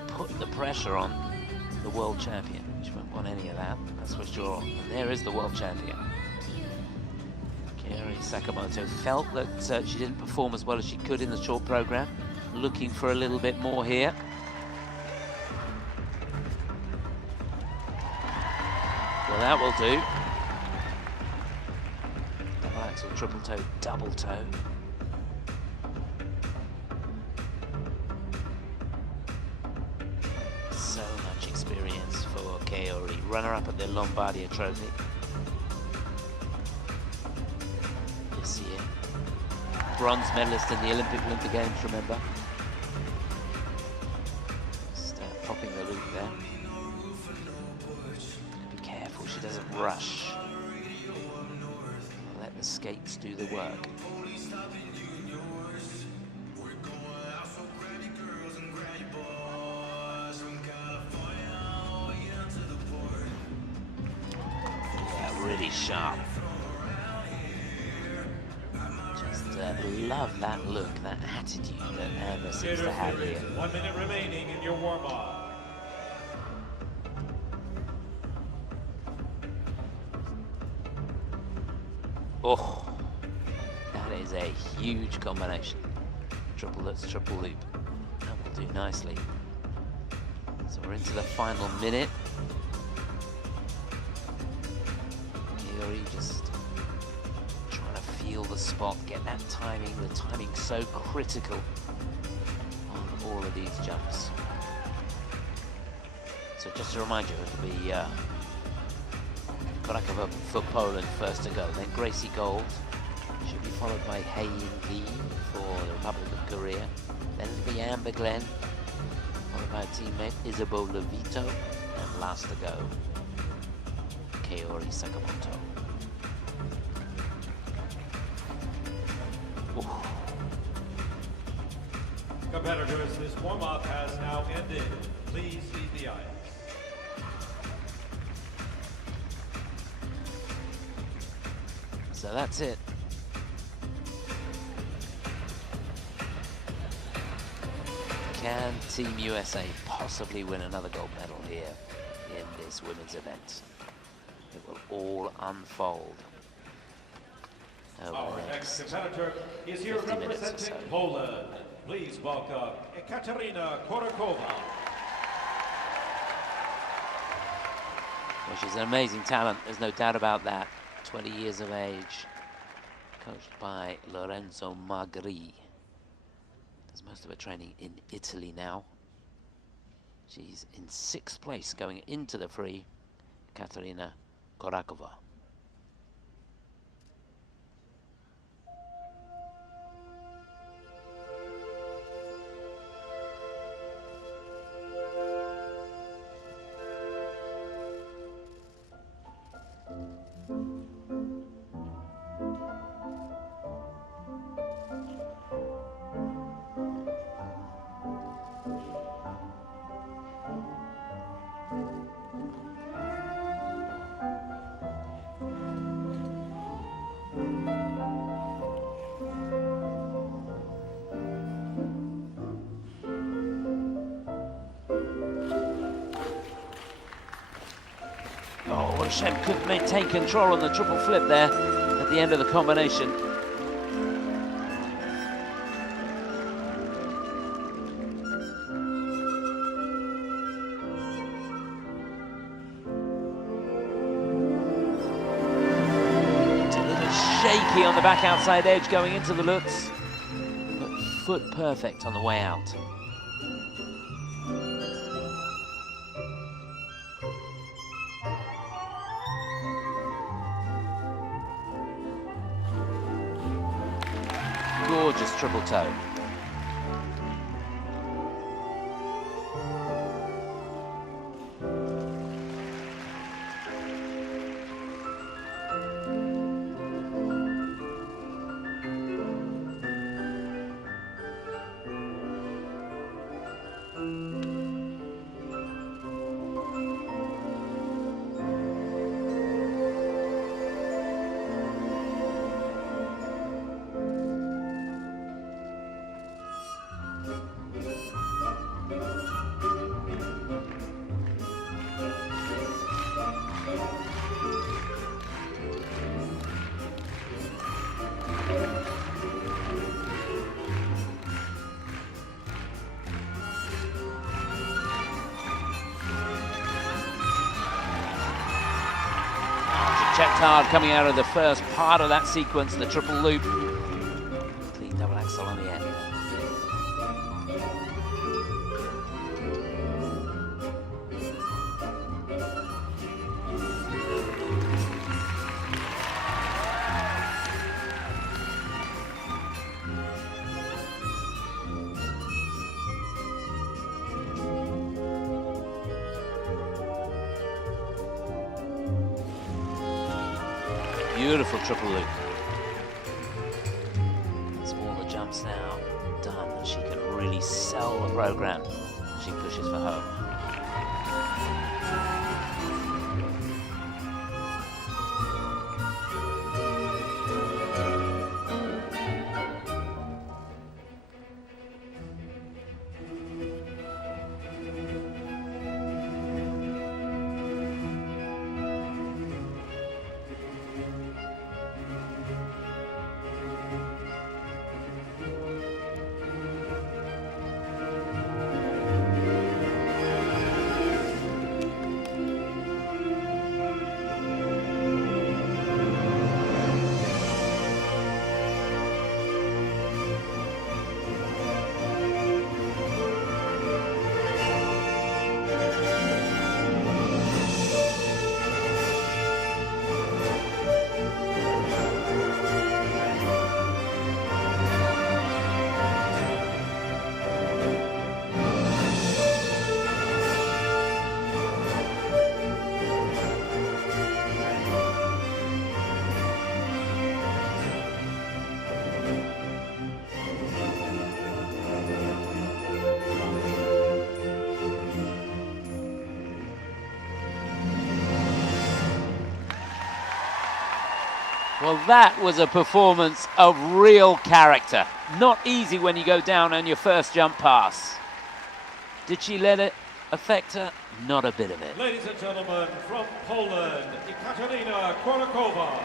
put the pressure on the world champion. She won't want any of that, that's for sure. And there is the world champion, Kaori Sakamoto felt that she didn't perform as well as she could in the short program. Looking for a little bit more here. Well, that will do. Double axel, triple toe, double toe. So much experience for Kaori. Runner-up at the Lombardia Trophy this year. Bronze medalist in the Olympic Winter Games, remember? Just popping the loop there. Be careful she doesn't rush. Let the skates do the work. Yeah, really sharp. Love that look, that attitude that Amber seems to have here. 1 minute remaining in your warm-up. Oh, that is a huge combination. Triple lutz, triple loop. That will do nicely. So we're into the final minute. Kaori just feel the spot, get that timing, the timing so critical on all of these jumps. So just to remind you, it'll be Kurakova for Poland first to go, then Gracie Gold, should be followed by Haein Lee for the Republic of Korea, then it'll be Amber Glenn, followed by her teammate Isabeau Levito, and last to go, Kaori Sakamoto. Competitors, this warm-up has now ended. Please leave the ice. So that's it. Can Team USA possibly win another gold medal here in this women's event? It will all unfold over Our the next next competitor is here 50 minutes or so. representing Poland. Please welcome Ekaterina Kurakova. Well, she's an amazing talent, there's no doubt about that. 20 years of age, coached by Lorenzo Magri. Does most of her training in Italy now. She's in 6th place going into the free, Ekaterina Kurakova. Shem couldn't maintain control on the triple flip there at the end of the combination. It's a little shaky on the back outside edge going into the lutz, but foot perfect on the way out. Gorgeous triple toe. She checked hard coming out of the first part of that sequence, the triple loop. Clean double axel on the end. Beautiful triple loop. Smaller jumps now done, and she can really sell the program as she pushes for home. Well, that was a performance of real character. Not easy when you go down on your first jump pass. Did she let it affect her? Not a bit of it. Ladies and gentlemen, from Poland, Ekaterina Kurakova.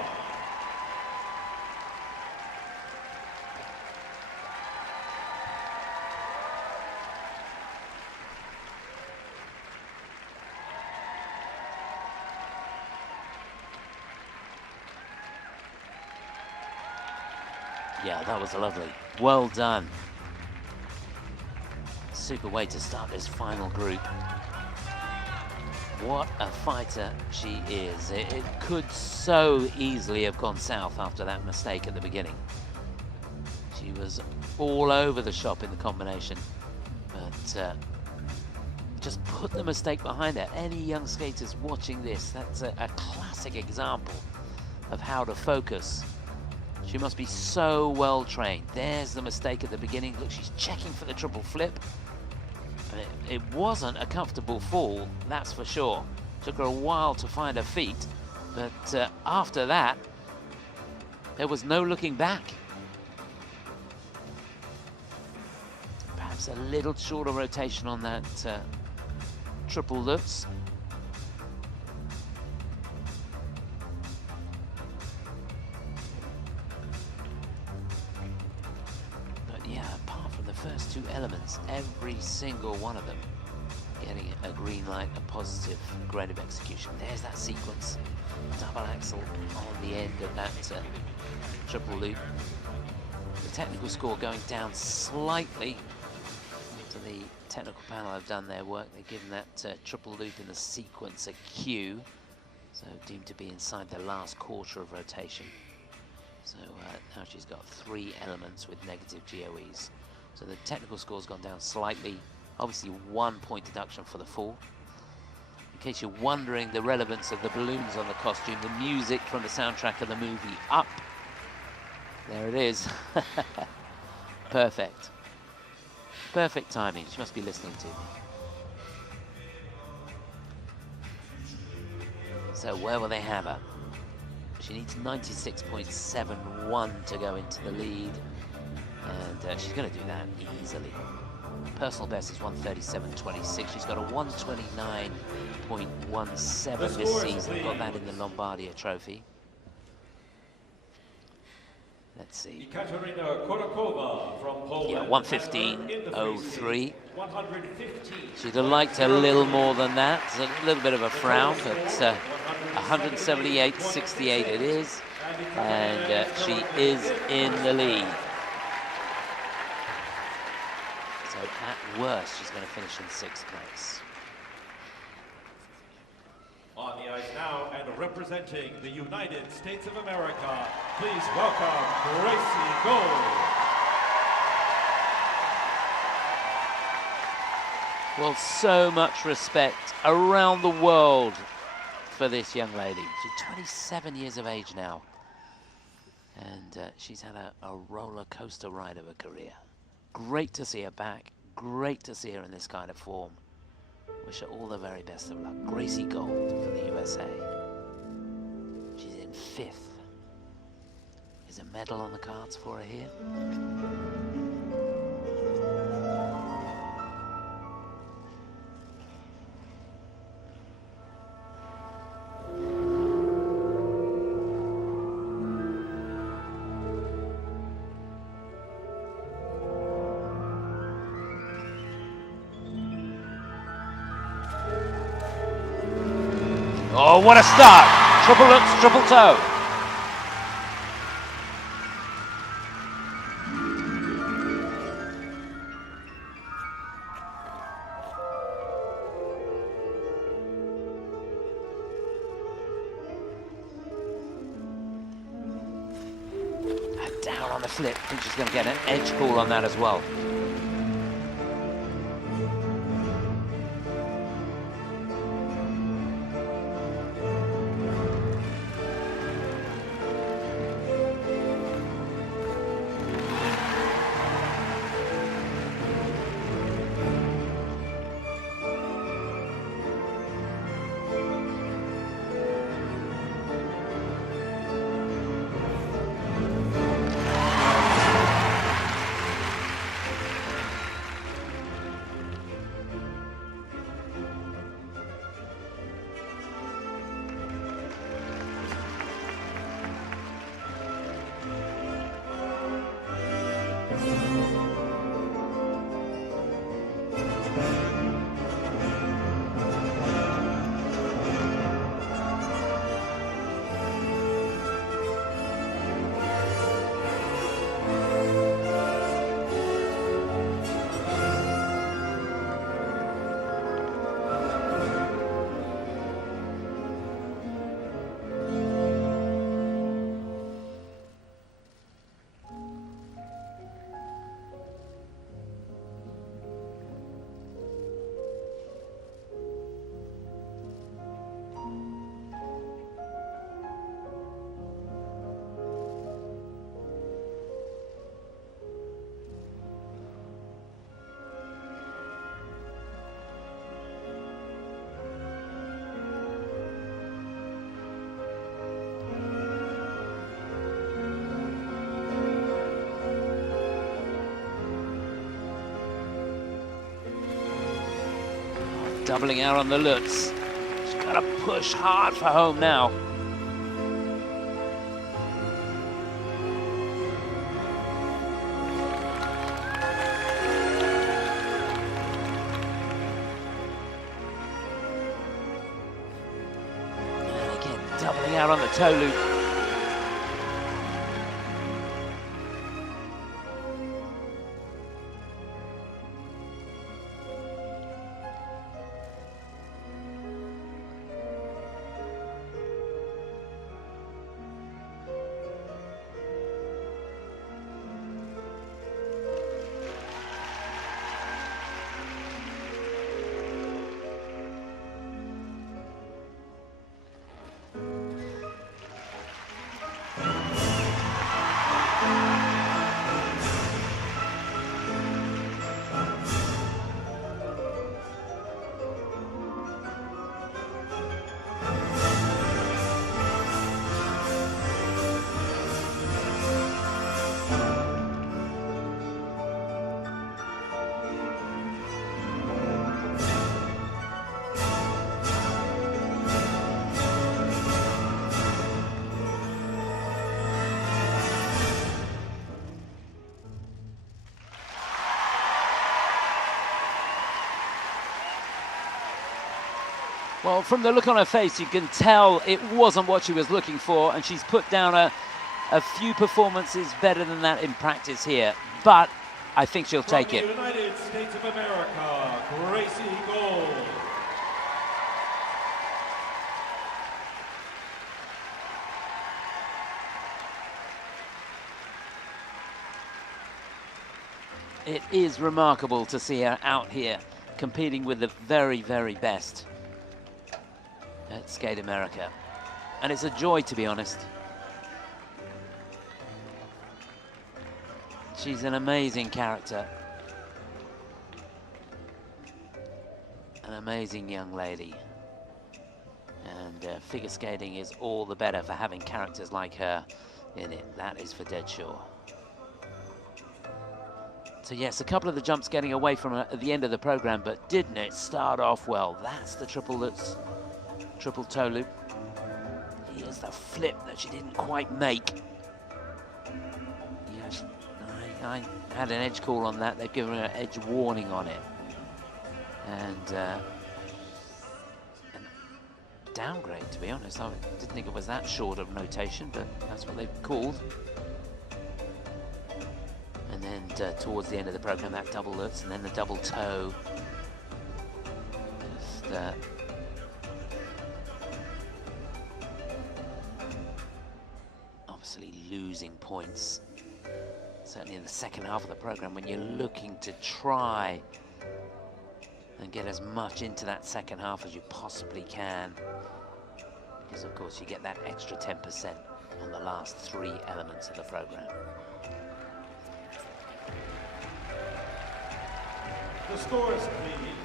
Yeah, that was lovely. Well done. Super way to start this final group. What a fighter she is. It could so easily have gone south after that mistake at the beginning. She was all over the shop in the combination, but just put the mistake behind her. Any young skaters watching this, that's a classic example of how to focus. She must be so well trained. There's the mistake at the beginning. Look, she's checking for the triple flip. It wasn't a comfortable fall, that's for sure. Took her a while to find her feet, but after that, there was no looking back. Perhaps a little shorter rotation on that triple lutz. First two elements, every single one of them getting a green light, a positive grade of execution. There's that sequence, double axel on the end of that triple loop. The technical score going down slightly. To the technical panel have done their work. They've given that triple loop in the sequence a Q, so deemed to be inside the last quarter of rotation. So now she's got 3 elements with negative GOEs. So the technical score's gone down slightly. Obviously 1 point deduction for the fall. In case you're wondering the relevance of the balloons on the costume, the music from the soundtrack of the movie Up. There it is. Perfect. Perfect timing. She must be listening to me. So where will they have her? She needs 96.71 to go into the lead. And she's going to do that easily. Personal best is 137.26. She's got a 129.17 this season. Got that in the Lombardia Trophy. Let's see. Ekaterina Kurakova from Poland. Yeah, 115.03. She'd have liked a little more than that. It's a little bit of a frown, but 178.68 it is, and she is in the lead. So at worst, she's going to finish in 6th place. On the ice now, and representing the United States of America, please welcome Gracie Gold. Well, so much respect around the world for this young lady. She's 27 years of age now, and she's had a roller coaster ride of a career. Great to see her back, great to see her in this kind of form. Wish her all the very best of luck. Gracie Gold for the USA. She's in 5th. Is a medal on the cards for her here? Oh, what a start! Triple loops, triple toe. And down on the flip. I think she's going to get an edge call on that as well. Doubling out on the Lutz. She's got to push hard for home now. And again, doubling out on the toe loop. Well, from the look on her face, you can tell it wasn't what she was looking for, and she's put down a few performances better than that in practice here. But I think she'll take it. From the United States of America, Gracie Gold. It is remarkable to see her out here competing with the very, very best at Skate America. And it's a joy, to be honest. She's an amazing character. An amazing young lady. And figure skating is all the better for having characters like her in it. That is for dead sure. So yes, a couple of the jumps getting away from her at the end of the program, but didn't it start off well? That's the triple toe loop. Here's the flip that she didn't quite make. Yes, I had an edge call on that. They've given her an edge warning on it. And a downgrade, to be honest. I didn't think it was that short of notation, but that's what they've called. And then towards the end of the program, that double lutz and then the double toe. Just, obviously losing points, certainly in the second half of the program, when you're looking to try and get as much into that second half as you possibly can. Because, of course, you get that extra 10% on the last 3 elements of the program. The scores, please.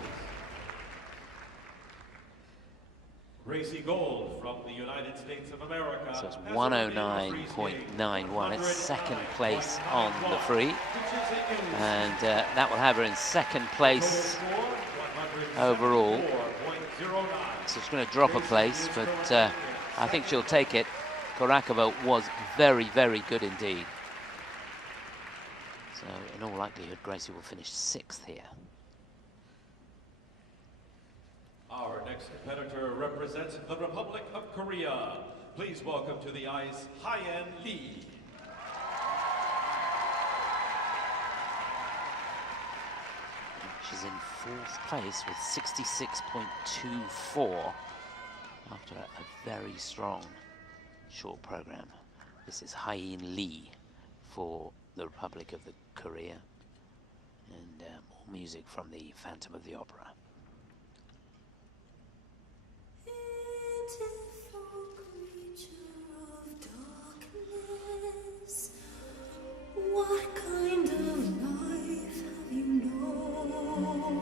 Gracie Gold from the United States of America. So it's 109.91. It's second place on the free. And that will have her in second place overall. So she's going to drop a place, but I think she'll take it. Kurakova was very, very good indeed. So in all likelihood, Gracie will finish 6th here. Our next competitor represents the Republic of Korea. Please welcome to the ice, Haein Lee. She's in 4th place with 66.24 after a very strong short program. This is Haein Lee for the Republic of Korea, and more music from the Phantom of the Opera. What kind of life have you known?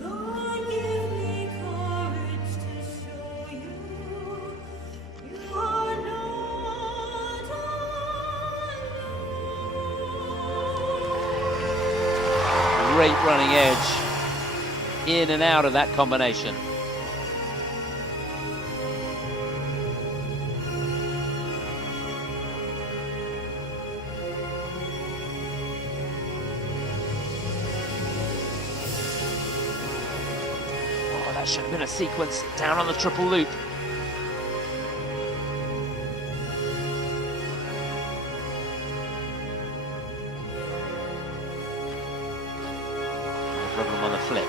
God give me courage to show you, you are not alone. Great running edge in and out of that combination. That should have been a sequence down on the triple loop. No problem on the flip.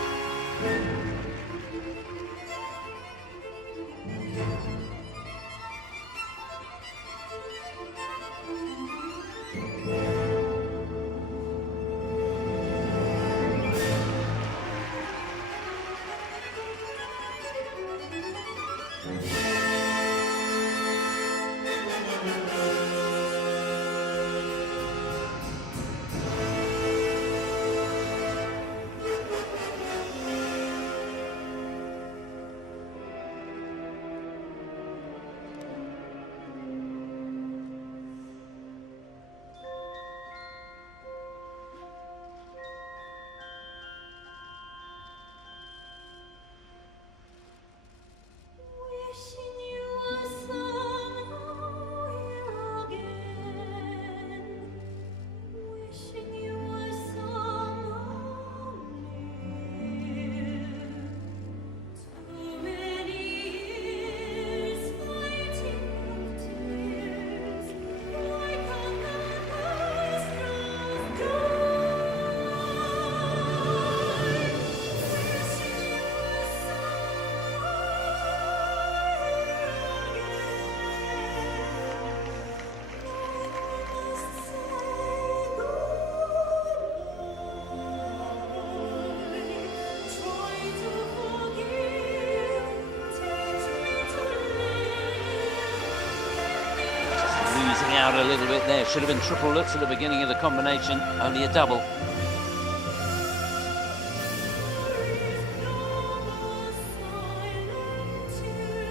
out a little bit there. Should have been triple lutz at the beginning of the combination, only a double.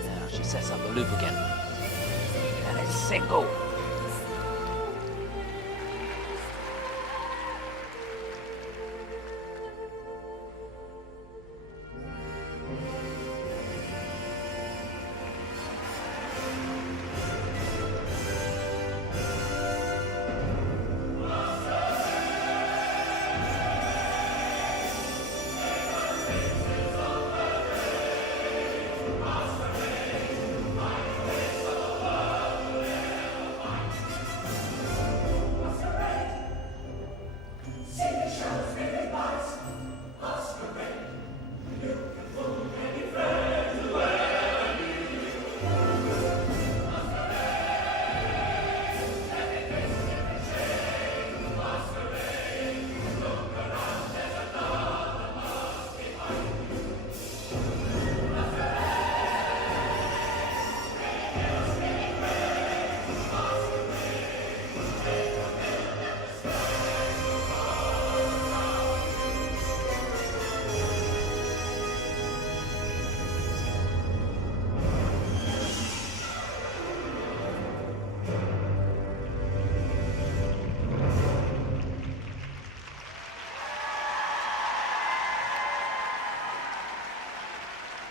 Now she sets up the loop again. And it's single.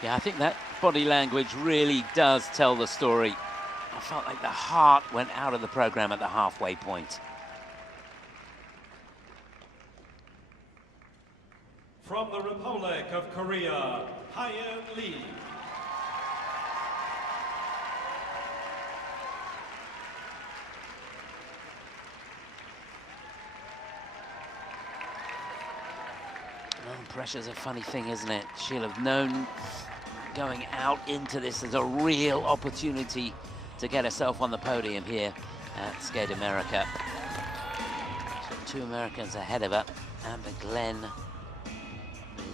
Yeah, I think that body language really does tell the story. I felt like the heart went out of the program at the halfway point. From the Republic of Korea, Haein Lee. Well, pressure's a funny thing, isn't it? She'll have known going out into this as a real opportunity to get herself on the podium here at Skate America. So 2 Americans ahead of her. Amber Glenn with,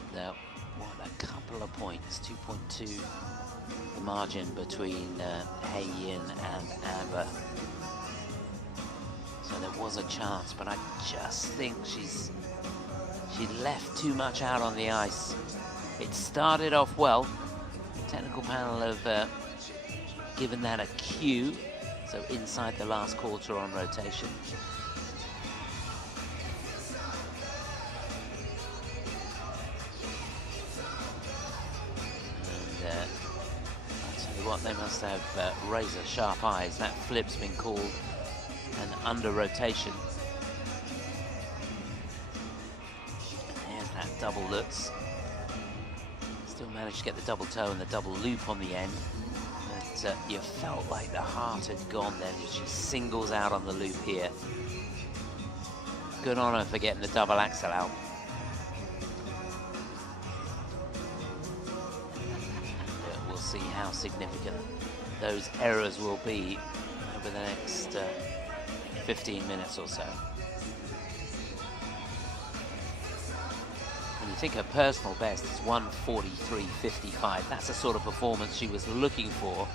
what, a couple of points, 2.2 the margin between Haein and Amber. So there was a chance, but I just think she left too much out on the ice. It started off well. Technical panel have given that a cue, so inside the last quarter on rotation. And I'll tell you what, they must have razor sharp eyes. That flip's been called an under rotation. And there's that double lutz. Still managed to get the double toe and the double loop on the end. But you felt like the heart had gone then. She singles out on the loop here. Good on her for getting the double axel out. But we'll see how significant those errors will be over the next 15 minutes or so. When you think her personal best is 1:43.55, that's the sort of performance she was looking for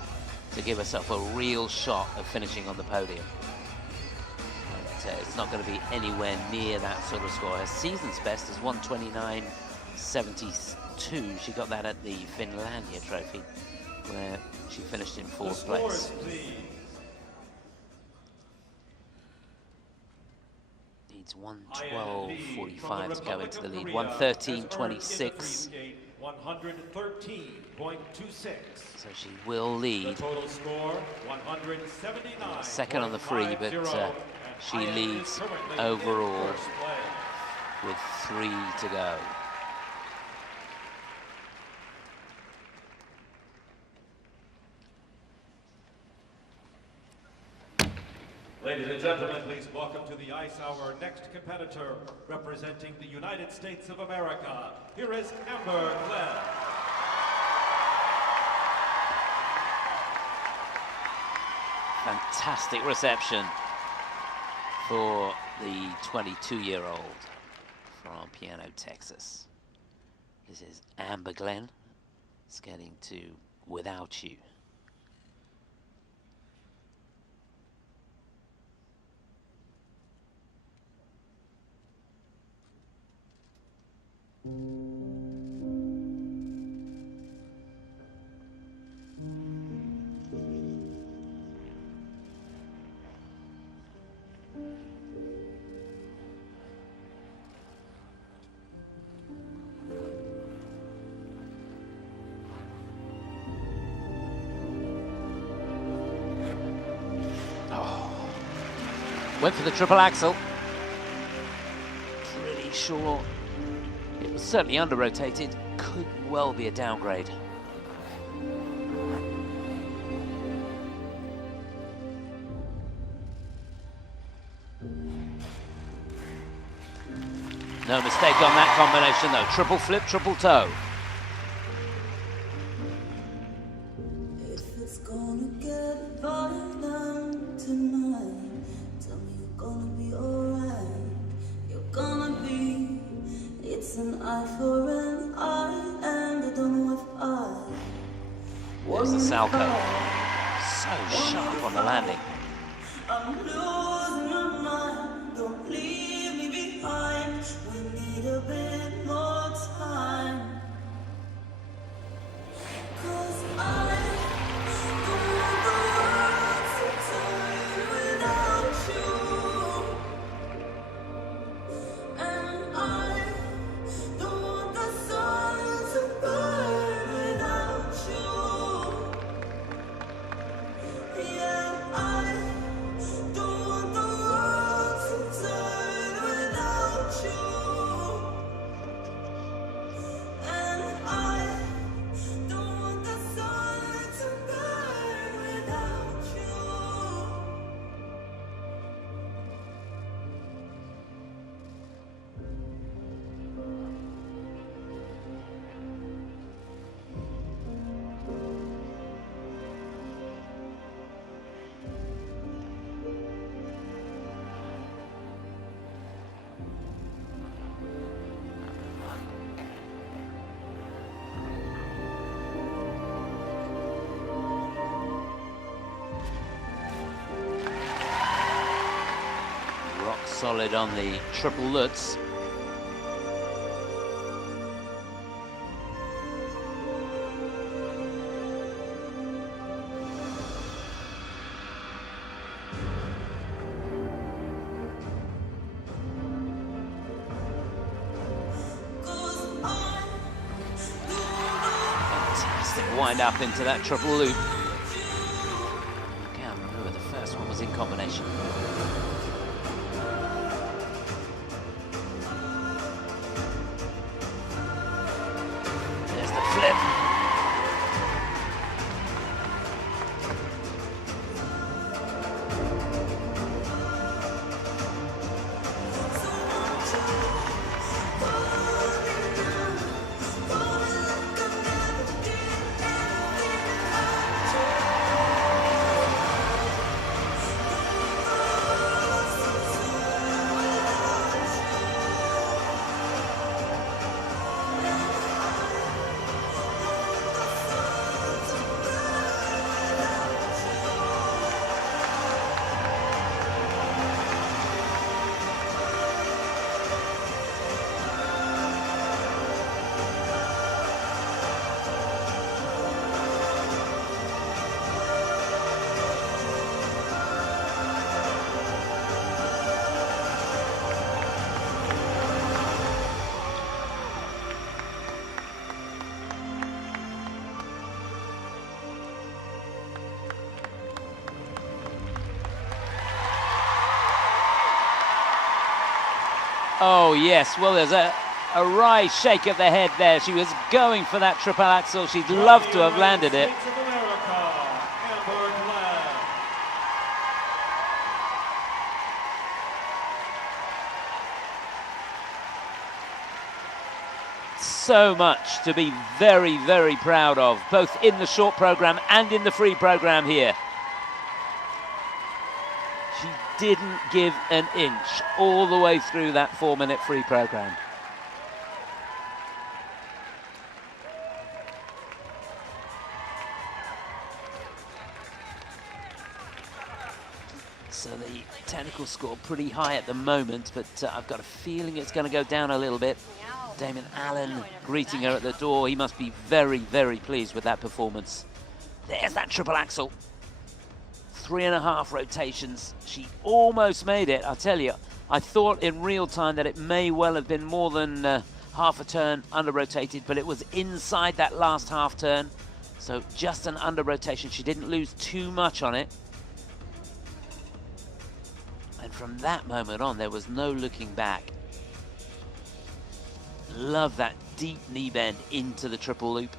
to give herself a real shot of finishing on the podium. But it's not going to be anywhere near that sort of score. Her season's best is 1:29.72. She got that at the Finlandia Trophy, where she finished in 4th place. Needs 1:12.45 to go into the lead. 1:13.26. 113.26. So she will lead. Total score 179. Second on the free, but she leads overall with 3 to go. Ladies and gentlemen, please welcome to the ice our next competitor representing the United States of America. Here is Amber Glenn. Fantastic reception for the 22-year-old from Piano, Texas. This is Amber Glenn skating to Without You. Went for the triple axel. Pretty sure it was certainly under-rotated. Could well be a downgrade. No mistake on that combination though. Triple flip, triple toe. There's the Salco. So sharp on the landing. I'm losing my mind. Don't leave me behind. We need a bit more time. 'Cause I don't want the world to turn without you. And I don't want the sun to burn without you. Yeah, I don't want the world to turn without you. And I don't want the sun to burn without you. Rock solid on the triple Lutz. Fantastic wind up into that triple loop. I can't remember, the first one was in combination. There's the flip. Oh yes, well there's a wry shake of the head there. She was going for that triple axel. She'd love to have landed it. States of America, Amber Glenn. So much to be very, very proud of, both in the short program and in the free program here. She didn't give an inch all the way through that 4-minute free program. So the technical score pretty high at the moment, but I've got a feeling it's going to go down a little bit. Wow. Damon Allen greeting her at the door. He must be very, very pleased with that performance. There's that triple axel. 3.5 rotations. She almost made it, I tell you. I thought in real time that it may well have been more than half a turn under rotated, but it was inside that last half turn. So just an under rotation. She didn't lose too much on it. And from that moment on, there was no looking back. Love that deep knee bend into the triple loop.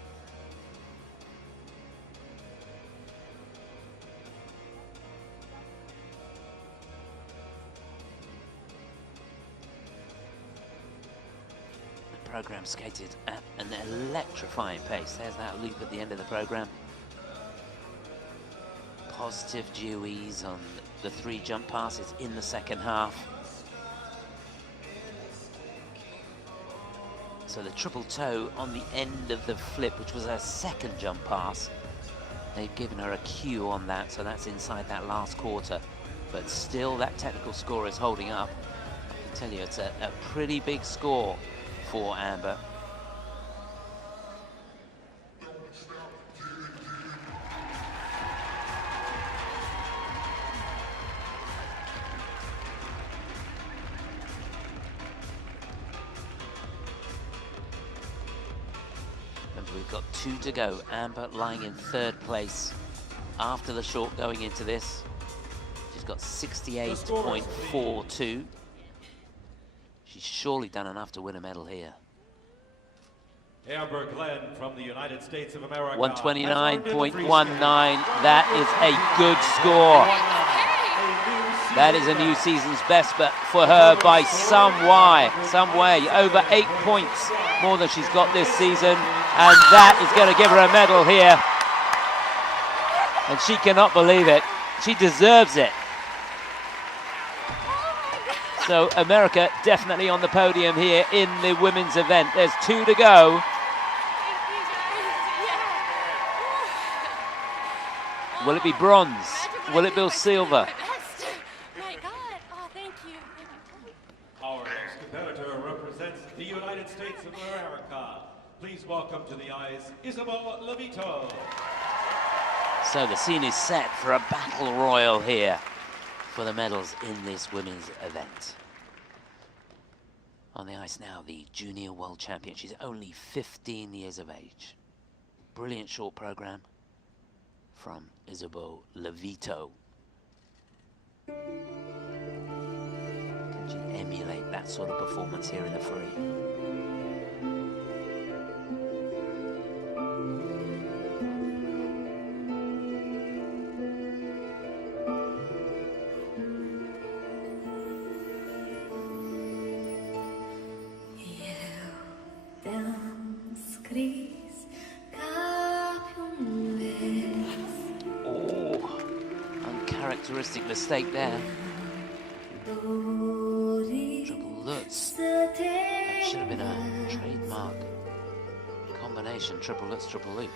The program skated at an electrifying pace. There's that loop at the end of the program. Positive GOEs on the 3 jump passes in the second half. So the triple toe on the end of the flip, which was her second jump pass. They've given her a cue on that, so that's inside that last quarter. But still, that technical score is holding up. I can tell you, it's a pretty big score for Amber. We've got 2 to go. Amber lying in 3rd place after the short going into this. She's got 68.42. She's surely done enough to win a medal here. Amber Glenn from the United States of America. 129.19. That is a good score. That is a new season's best, but for her by some way, over 8 points more than she's got this season. And that is going to give her a medal here. And she cannot believe it. She deserves it. So America definitely on the podium here in the women's event. There's 2 to go. Will it be bronze? Will it be silver? Our next competitor represents the United States of America. Please welcome to the ice, Isabeau Levito. So the scene is set for a battle royal here for the medals in this women's event. On the ice now, the junior world champion. She's only 15 years of age. Brilliant short program from Isabeau Levito. Can she emulate that sort of performance here in the free? Uncharacteristic mistake there. Triple Lutz. That should have been a trademark combination. Triple Lutz, triple loop.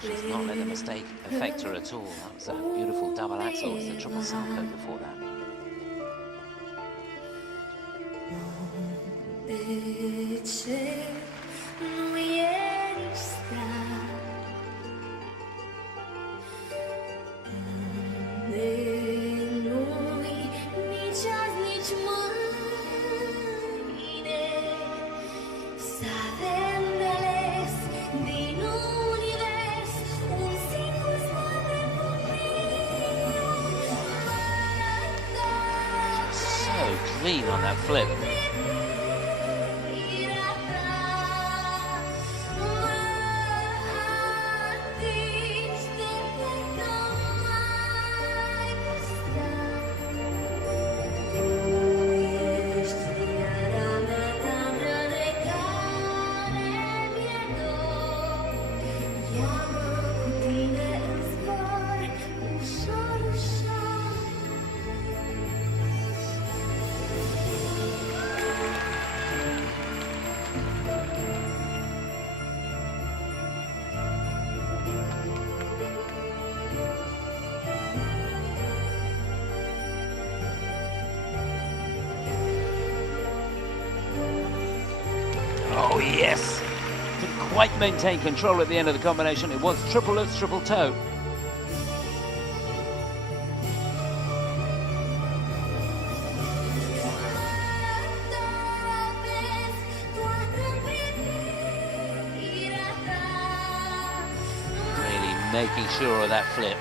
She's not let the mistake affect her at all. That was a beautiful double axel. It was the triple salto before that. Clean on that flip. quite maintain control at the end of the combination. It was triple lutz, triple toe. Really making sure of that flip.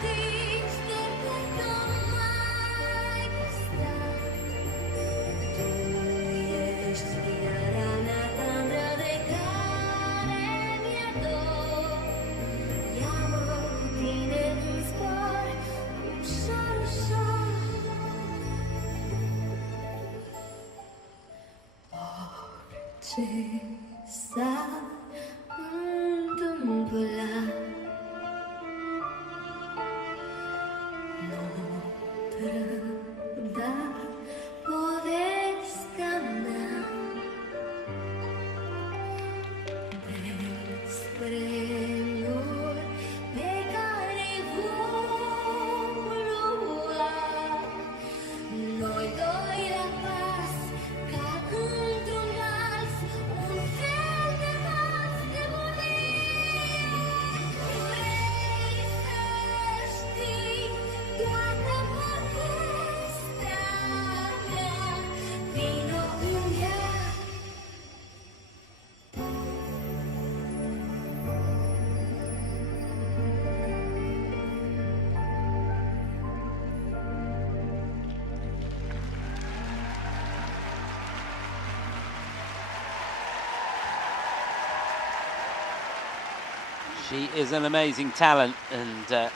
She is an amazing talent, and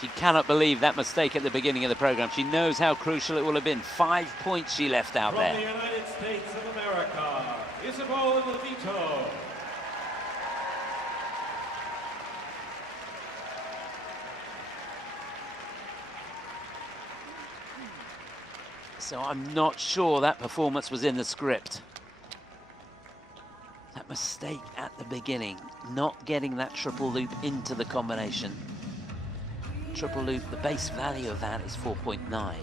she cannot believe that mistake at the beginning of the program. She knows how crucial it will have been. 5 points she left out there. From the United States of America, Isabeau Levito. So I'm not sure that performance was in the script. That mistake at the beginning, not getting that triple loop into the combination. Triple loop, the base value of that is 4.9.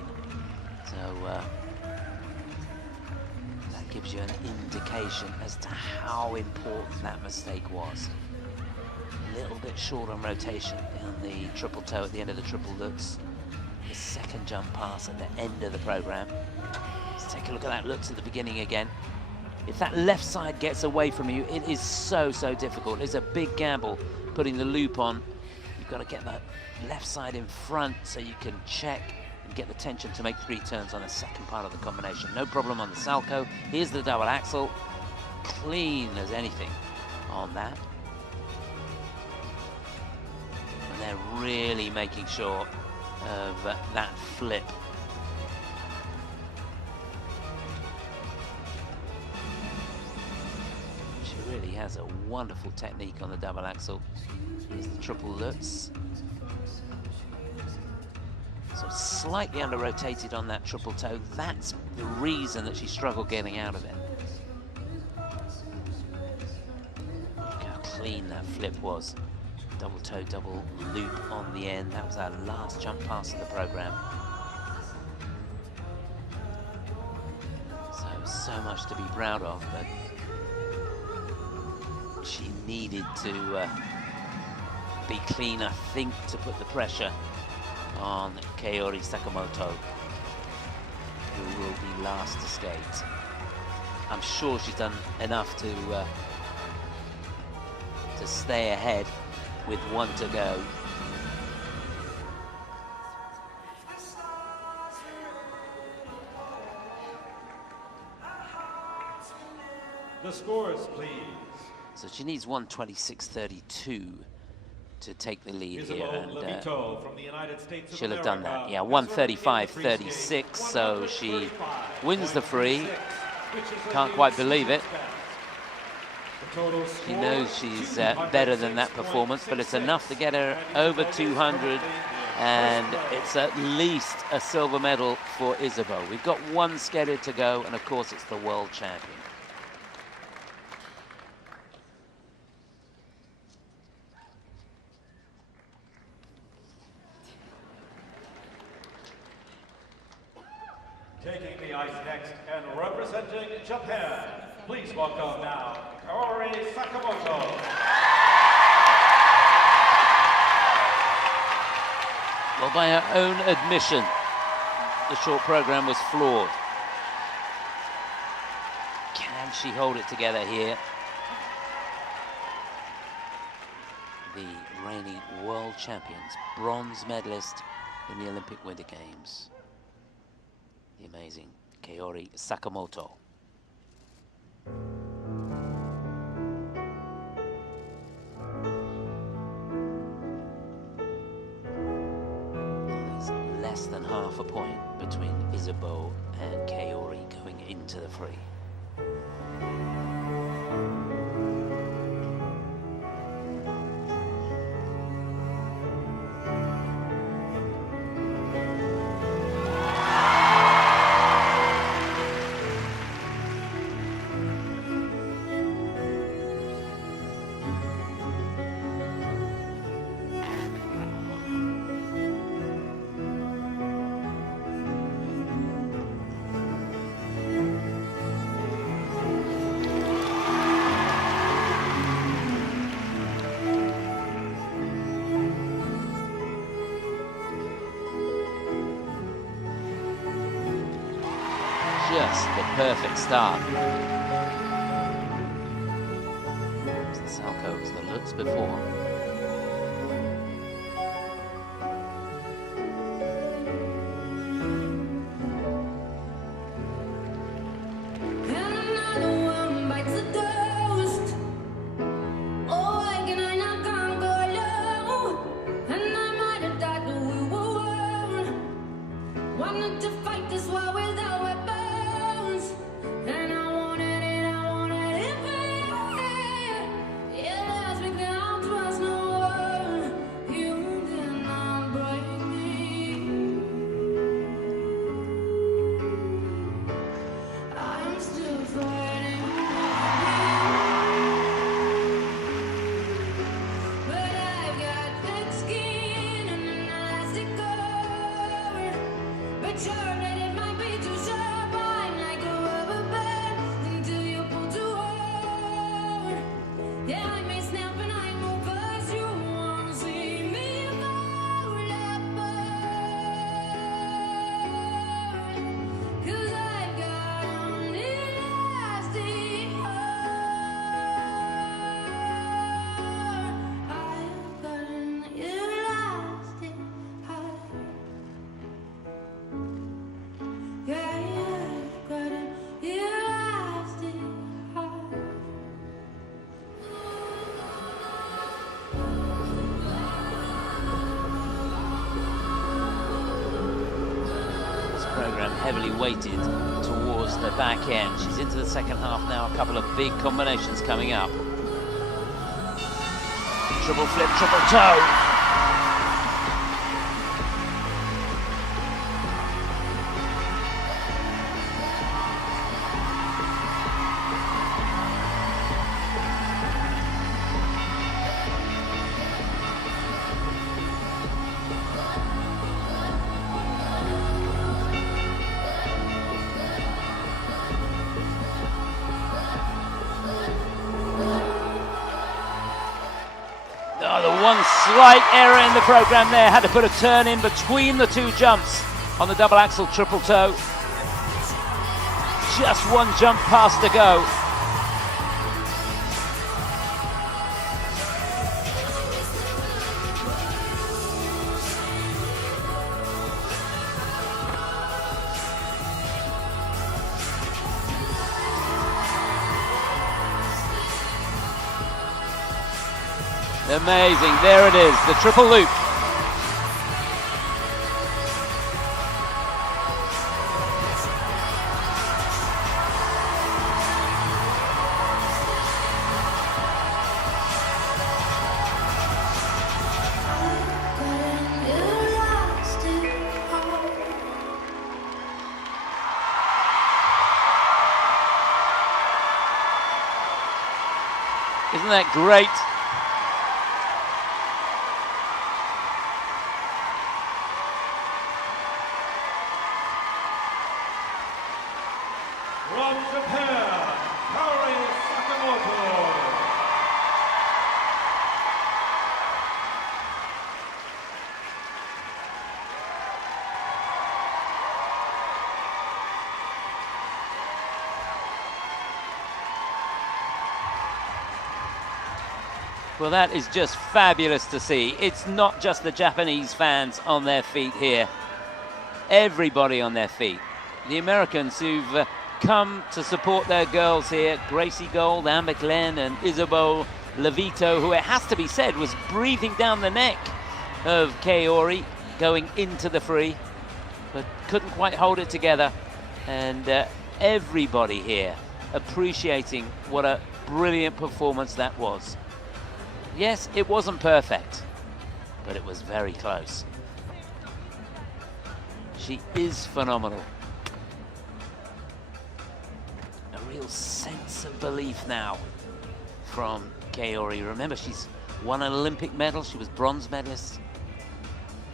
So that gives you an indication as to how important that mistake was. A little bit short on rotation in the triple toe at the end of the triple lutz. The second jump pass at the end of the program. Let's take a look at that lutz at the beginning again. If that left side gets away from you, it is so difficult. It's a big gamble putting the loop on. You've got to get that left side in front so you can check and get the tension to make 3 turns on the second part of the combination. No problem on the salto. Here's the double axel. Clean as anything on that. And they're really making sure of that flip. Really has a wonderful technique on the double axel. Here's the triple lutz. So slightly under rotated on that triple toe. That's the reason that she struggled getting out of it. Look how clean that flip was. Double toe, double loop on the end. That was our last jump pass of the program. So much to be proud of, but she needed to be clean, I think, to put the pressure on Kaori Sakamoto, who will be last to skate. I'm sure she's done enough to stay ahead with 1 to go. The scores, please. So she needs 126.32 to take the lead here, Isabeau and Levito from the United States of she'll have America. done that. Yeah, 135.36, so she wins the free. Can't quite believe it. She knows she's better than that performance, but it's enough to get her over 200, and it's at least a silver medal for Isabeau. We've got 1 scheduled to go, and of course it's the world champion. Taking the ice next and representing Japan, please welcome now Kaori Sakamoto. by her own admission, the short program was flawed. Can she hold it together here? The reigning world champions, bronze medalist in the Olympic Winter Games, the amazing Kaori Sakamoto. There's less than half a point between Isabeau and Kaori going into the free. Just the perfect start. Salko was the Lutz before. Heavily weighted towards the back end. She's into the second half now, a couple of big combinations coming up. Triple flip, triple toe. One slight error in the program there, had to put a turn in between the two jumps on the double axel triple toe. Just one jump past to go. Amazing, there it is, the triple loop. Isn't that great? From Japan, Kaori Sakamoto. Well, that is just fabulous to see. It's not just the Japanese fans on their feet here. Everybody on their feet. The Americans who've come to support their girls here, Gracie Gold, Amber Glenn and Isabeau Levito, who it has to be said was breathing down the neck of Kaori going into the free, but couldn't quite hold it together. And everybody here appreciating what a brilliant performance that was. Yes, it wasn't perfect, but it was very close. She is phenomenal. A real sense of belief now from Kaori. Remember, she's won an Olympic medal. She was bronze medalist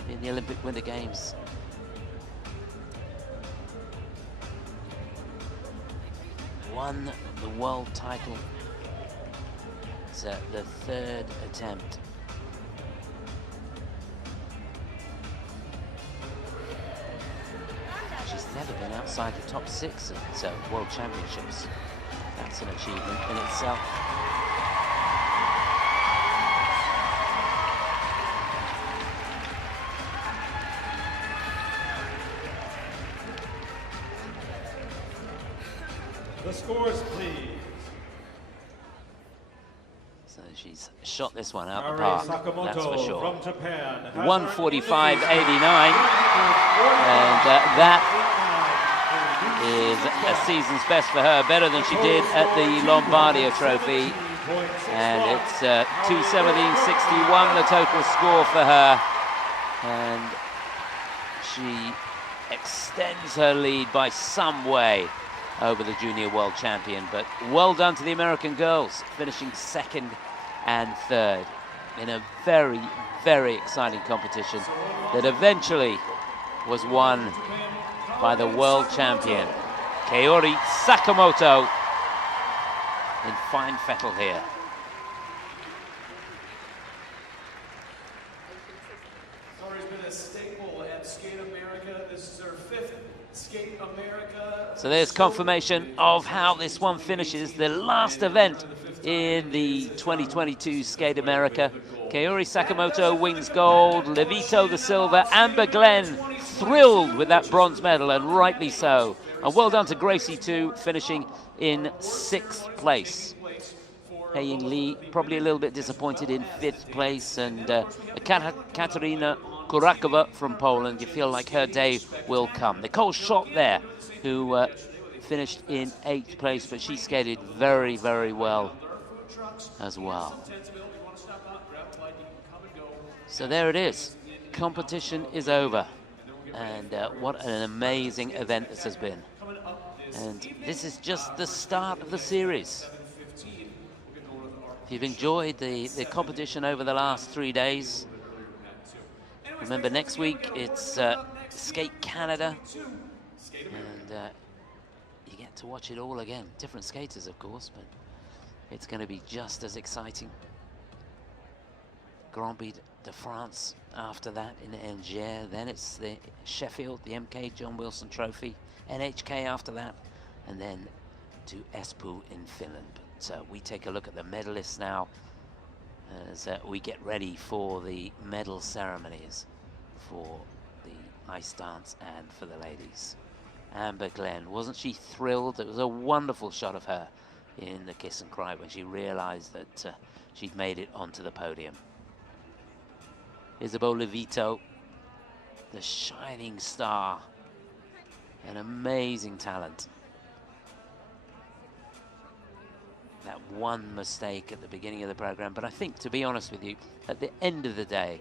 in the Olympic Winter Games. Won the world title. It's the third attempt. She's never been outside the top 6 at World Championships. That's an achievement in itself. The scores, please. So she's shot this one out Kaori the park, Sakamoto that's for sure. from Japan. 145.89, and that is a season's best for her, better than she did at the Lombardia Trophy. And it's 217.61, the total score for her. And she extends her lead by some way over the junior world champion. But well done to the American girls, finishing 2nd and 3rd in a very, very exciting competition that eventually was won by the world champion, Kaori Sakamoto, in fine fettle here. Kaori's been a staple at Skate America. This is her 5th Skate America. So there's confirmation of how this one finishes. The last event in the 2022 Skate America. Kaori Sakamoto wins gold, Levito the silver, Amber Glenn thrilled with that bronze medal, and rightly so. And well done to Gracie too, finishing in 6th place. Haein Lee probably a little bit disappointed in 5th place, and Ekaterina Kurakova from Poland, you feel like her day will come. Nicole Schott there, who finished in 8th place, but she skated very, very well as well. So there it is. Competition is over. And what an amazing event this has been. And this is just the start of the series. If you've enjoyed the competition over the last 3 days, remember next week it's Skate Canada. And you get to watch it all again. Different skaters, of course, but it's going to be just as exciting. Grand Prix de France after that in Angers. Then it's the Sheffield, the MK John Wilson Trophy, NHK after that, and then to Espoo in Finland. So we take a look at the medalists now as we get ready for the medal ceremonies for the ice dance and for the ladies. Amber Glenn, wasn't she thrilled? It was a wonderful shot of her in the kiss and cry when she realized that she'd made it onto the podium. Isabeau Levito, the shining star, an amazing talent. That one mistake at the beginning of the program, but I think, to be honest with you, at the end of the day,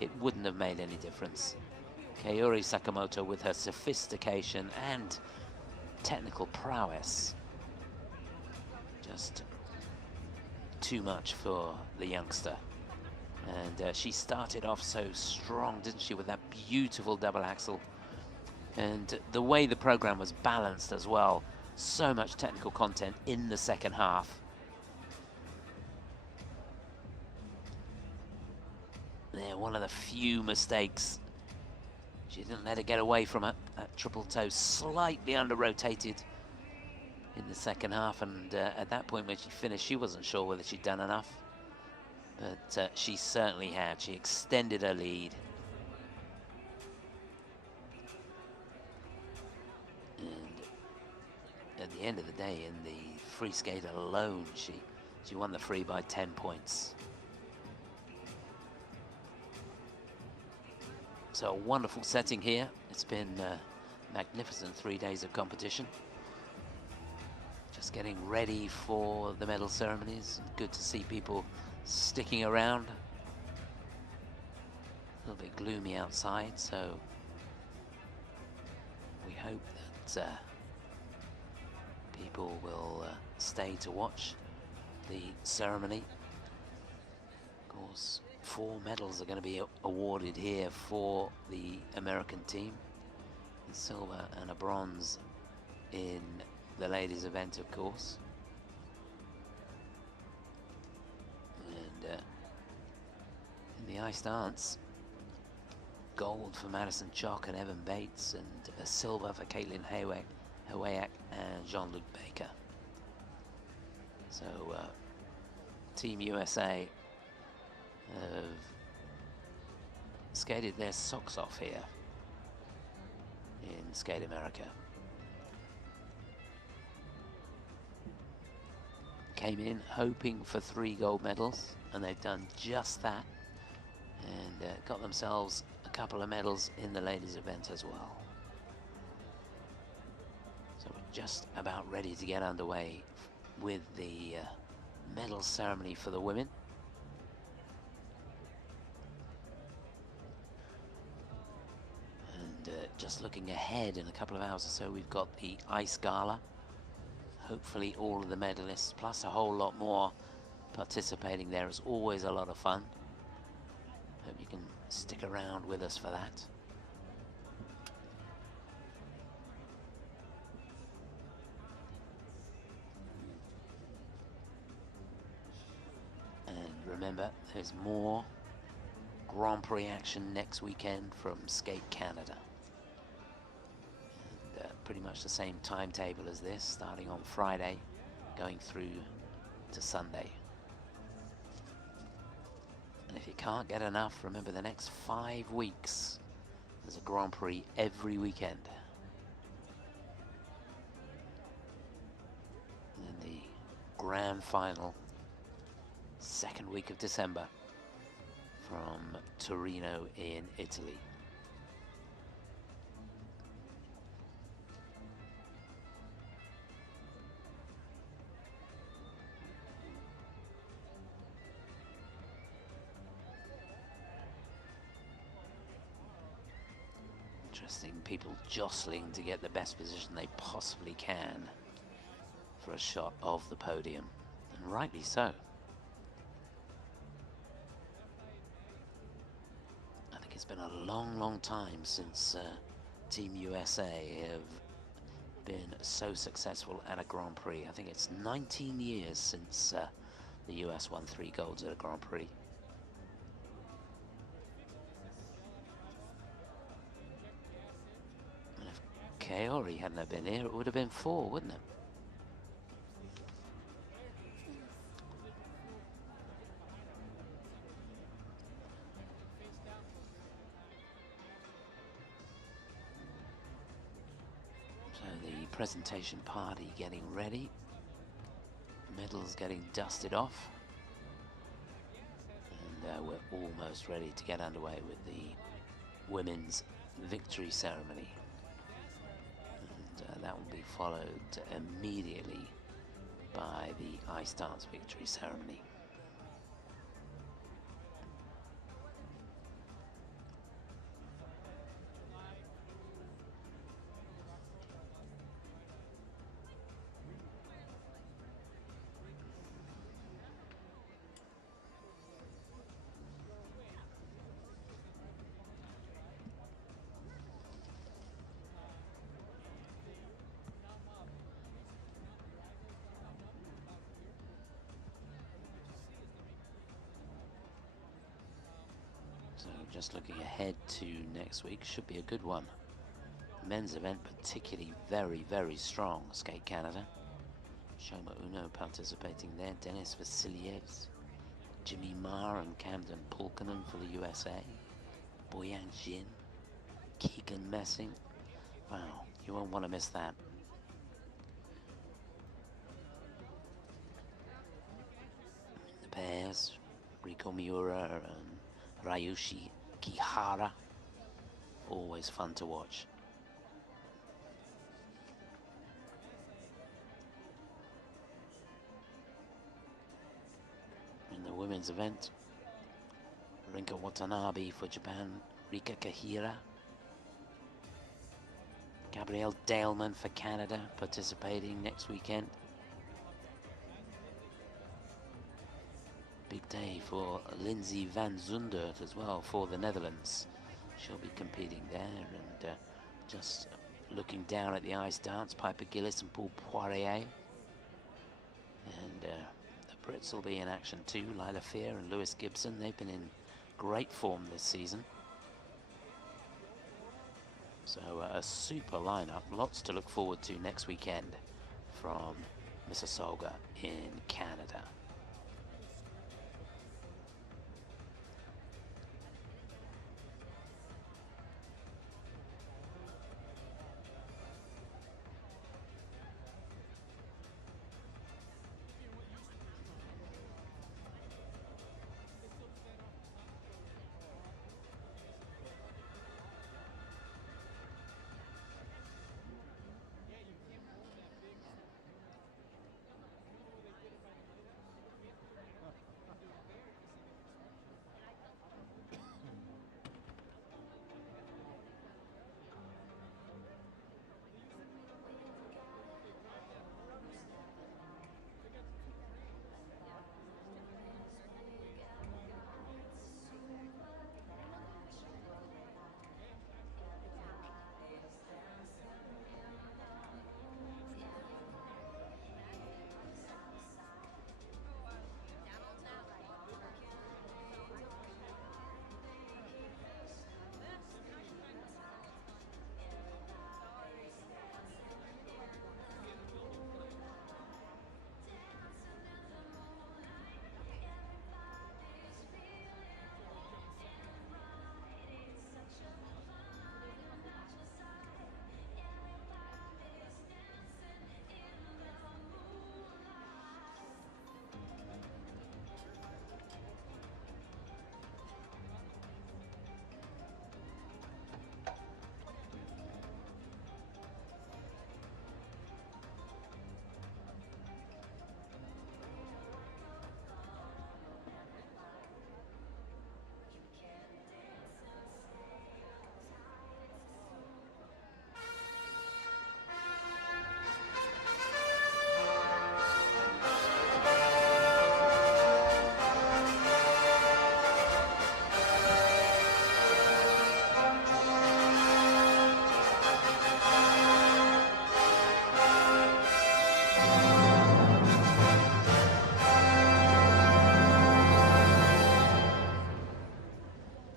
it wouldn't have made any difference. Kaori Sakamoto, with her sophistication and technical prowess, just too much for the youngster. And she started off so strong, didn't she, with that beautiful double axel. And the way the program was balanced as well, so much technical content in the second half. There, one of the few mistakes. She didn't let it get away from it. That triple toe slightly under-rotated in the second half, and at that point when she finished, she wasn't sure whether she'd done enough. but she certainly had. She extended her lead. And at the end of the day, in the free skate alone, she won the free by 10 points. So a wonderful setting here. It's been magnificent 3 days of competition. Just getting ready for the medal ceremonies. Good to see people sticking around. A little bit gloomy outside, so we hope that people will stay to watch the ceremony. Of course, 4 medals are going to be awarded here for the American team. A silver and a bronze in the ladies event, of course. And in the ice dance, gold for Madison Chock and Evan Bates, and a silver for Caitlin Hawayak and Jean-Luc Baker. So Team USA have skated their socks off here in Skate America. Came in hoping for 3 gold medals, and they've done just that, and got themselves a couple of medals in the ladies event as well. So we're just about ready to get underway with the medal ceremony for the women. And just looking ahead, in a couple of hours or so, we've got the ice gala. Hopefully all of the medalists, plus a whole lot more, participating there. It's always a lot of fun. Hope you can stick around with us for that. And remember, there's more Grand Prix action next weekend from Skate Canada. And pretty much the same timetable as this, starting on Friday, going through to Sunday. And if you can't get enough, remember the next 5 weeks, there's a Grand Prix every weekend. And then the grand final, 2nd week of December, from Torino in Italy. Interesting, people jostling to get the best position they possibly can for a shot of the podium, and rightly so. I think it's been a long time since Team USA have been so successful at a Grand Prix. I think it's 19 years since the US won 3 golds at a Grand Prix. Kaori hadn't have been here, it would have been 4, wouldn't it? So the presentation party getting ready, medals getting dusted off, and we're almost ready to get underway with the women's victory ceremony. That will be followed immediately by the ice dance victory ceremony. So just looking ahead to next week, should be a good one. Men's event particularly very strong. Skate Canada. Shoma Uno participating there. Denis Vasilyevs. Jimmy Ma and Camden Pulkinen for the USA. Boyang Jin, Keegan Messing. Wow, you won't want to miss that. The pairs, Riko Miura and Ryushi Kihara. Always fun to watch. In the women's event, Rinka Watanabe for Japan, Rika Kahira. Gabrielle Daleman for Canada, participating next weekend. Big day for Lindsay van Zundert as well for the Netherlands. She'll be competing there. And just looking down at the ice dance, Piper Gillis and Paul Poirier. And the Brits will be in action too. Lila Fear and Lewis Gibson. They've been in great form this season. So a super lineup. Lots to look forward to next weekend from Mississauga in Canada.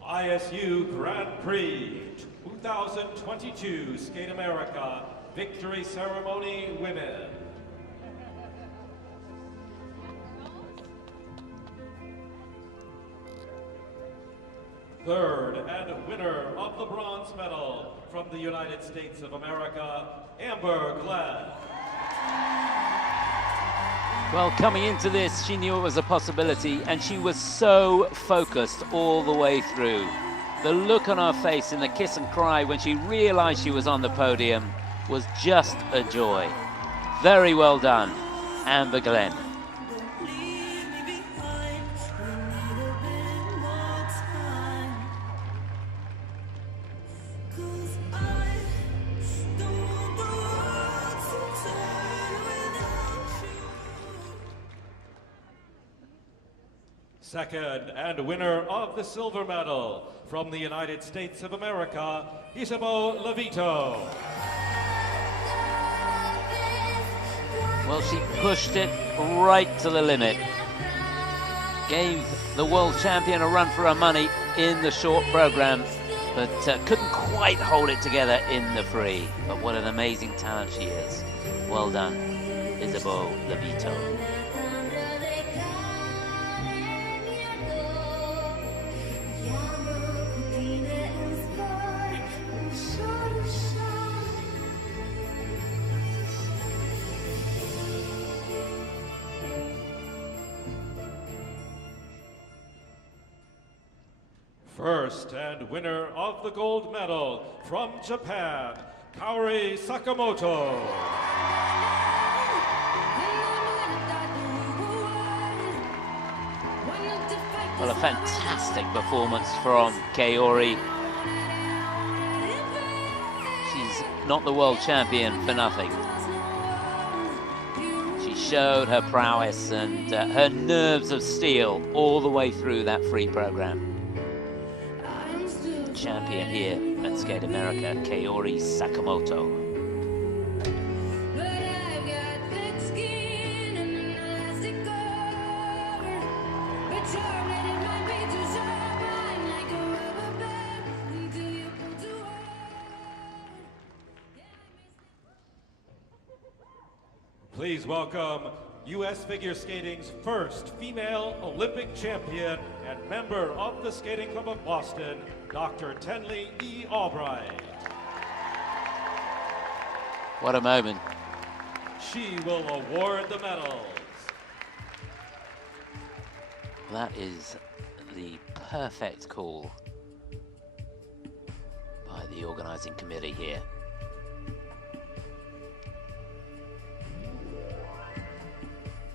ISU Grand Prix 2022 Skate America Victory Ceremony Women. Third and winner of the bronze medal from the United States of America, Amber Glenn. Well, coming into this, she knew it was a possibility, and she was so focused all the way through. The look on her face in the kiss and cry when she realized she was on the podium was just a joy. Very well done, Amber Glenn. Second and winner of the silver medal from the United States of America, Isabeau Levito. Well, she pushed it right to the limit. Gave the world champion a run for her money in the short program, but couldn't quite hold it together in the free. But what an amazing talent she is. Well done, Isabeau Levito. First and winner of the gold medal from Japan, Kaori Sakamoto. Well, a fantastic performance from Kaori. She's not the world champion for nothing. She showed her prowess and her nerves of steel all the way through that free program. Champion here at Skate America, Kaori Sakamoto. Please welcome U.S. Figure Skating's first female Olympic champion and member of the Skating Club of Boston, Dr. Tenley E. Albright. What a moment. She will award the medals. That is the perfect call by the organizing committee here.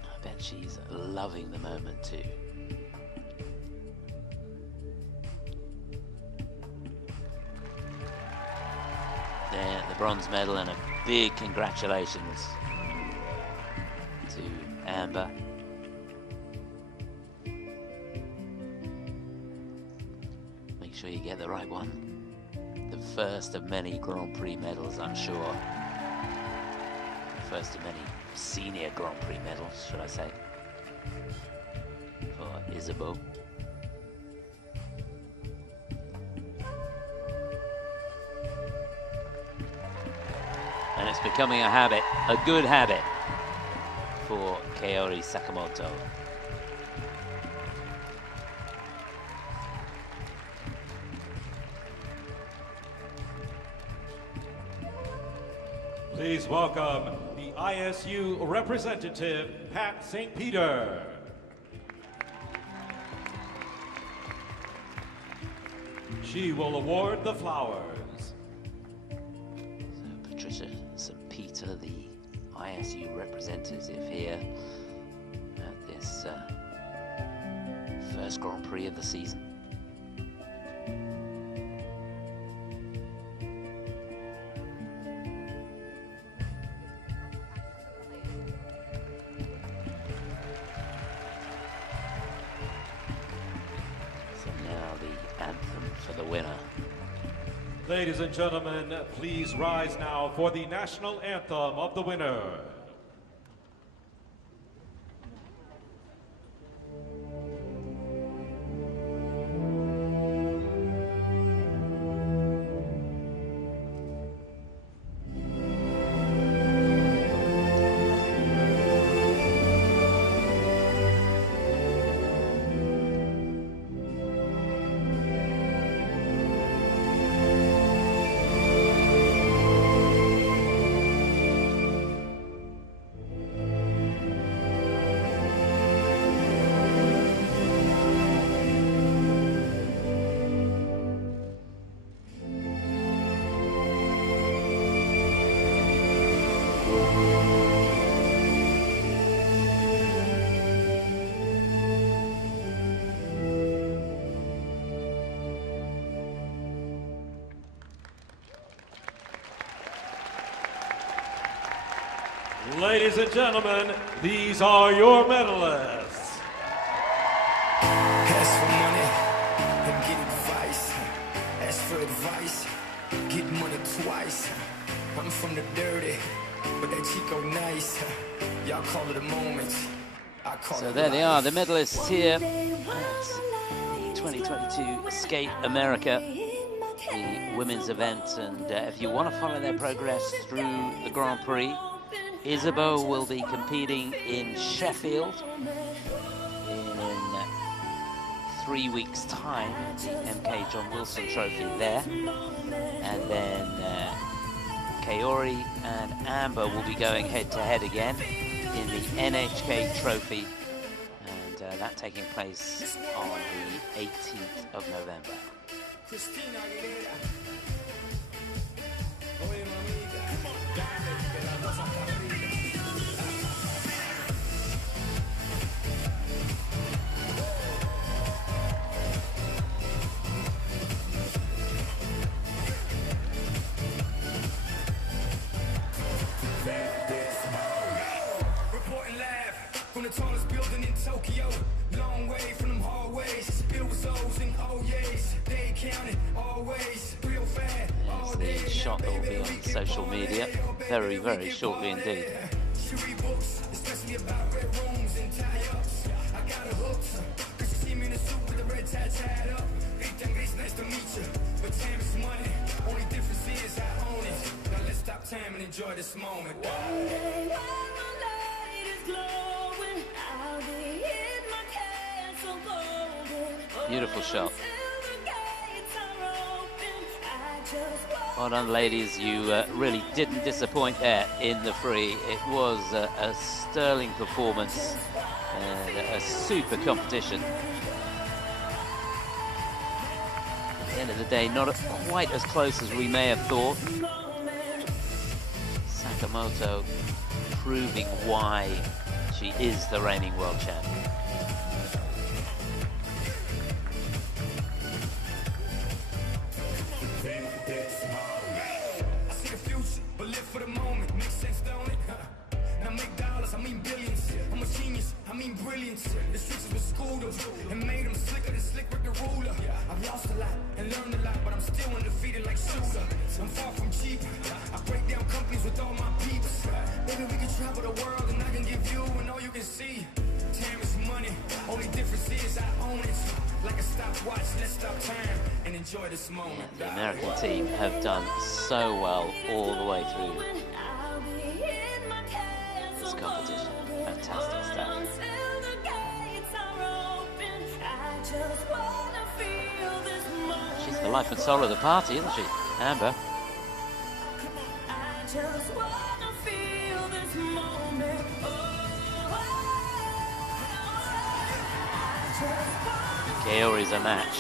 I bet she's loving the moment too. There, the bronze medal, and a big congratulations to Amber. Make sure you get the right one. The first of many Grand Prix medals, I'm sure. The first of many senior Grand Prix medals, should I say, for Isabeau. And it's becoming a habit, a good habit, for Kaori Sakamoto. Please welcome the ISU representative, Pat St. Peter. She will award the flowers. Patricia St. Peter, the ISU representative here at this first Grand Prix of the season. So now the anthem for the winner. Ladies and gentlemen, please rise now for the national anthem of the winner. Ladies and gentlemen, these are your medalists. Ask for money and get advice. Ask for advice, get money twice. I'm from the dirty, but that Chico nice. Y'all call it a moment. I call So it there they are, the life. medalists here at the 2022 Skate America, the women's event. And if you want to follow their progress through the Grand Prix, Isabeau will be competing in Sheffield in 3 weeks' time, the MK John Wilson Trophy there. And then Kaori and Amber will be going head-to-head again in the NHK Trophy, and that taking place on the 18th of November. Reporting live from the tallest building in Tokyo. Long way from them hallways. It was O's and O's. They counted always. Real fast. There's the shot that will be on social media very, very shortly indeed. She read books, especially about red rooms and tie-ups. I got her hooked, cause she see me in a suit with the red tie tied up. Hey, Grace, nice to meet you. But time is money. Only difference is I own it. Now let's stop time and enjoy this moment. One day when the light is glowing, I'll be in my castle golden. Beautiful shot. Till the gates are open, I just want Well done, ladies. You really didn't disappoint there in the free. It was a sterling performance and a super competition. At the end of the day, not quite as close as we may have thought. Sakamoto proving why she is the reigning world champion. I see the future, but live for the moment. Makes sense, don't it? Now make dollars, I mean billions. I'm a genius, I mean brilliance. The streets was schooled them and made them slicker than slick with the ruler. I've lost a lot and learned a lot, but I'm still undefeated like Shooter. I'm far from cheap. I break down companies with all my peeps. Maybe we can travel the world and I can give you and all you can see. Time is money, only difference is I own it. Like a stopwatch, let's stop time and enjoy this moment. The American team have done so well all the way through I'll be in my castle this competition. Fantastic stuff. until the gates are open. I just wanna feel this moment. She's the life and soul of the party, isn't she, Amber? I just wanna feel this moment. I just wanna Kaori's a match.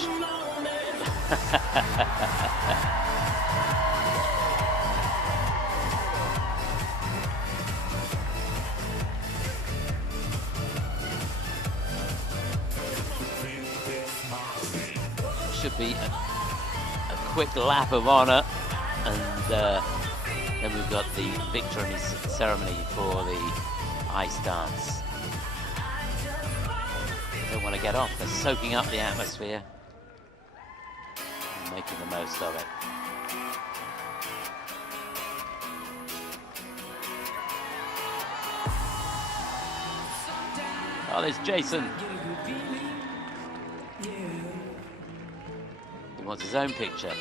Should be a quick lap of honor, and then we've got the victory ceremony for the ice dance. Don't want to get off. They're soaking up the atmosphere and making the most of it. Oh, there's Jason. He wants his own picture.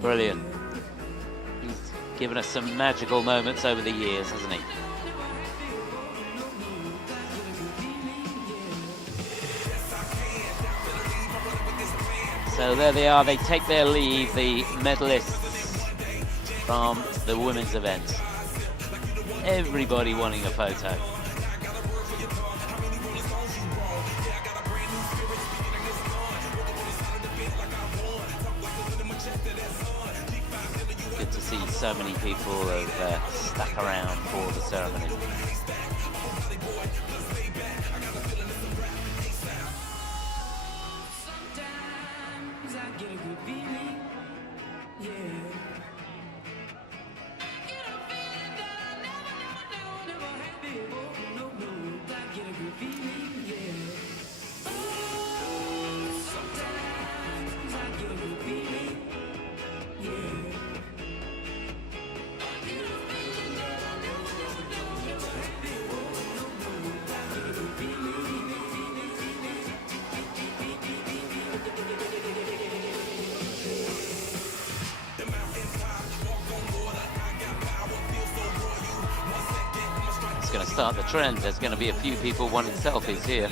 Brilliant. He's given us some magical moments over the years, hasn't he? So there they are, they take their leave, the medalists from the women's event. Everybody wanting a photo. Good to see so many people have stuck around for the ceremony. Going to start the trend. There's going to be a few people wanting selfies here.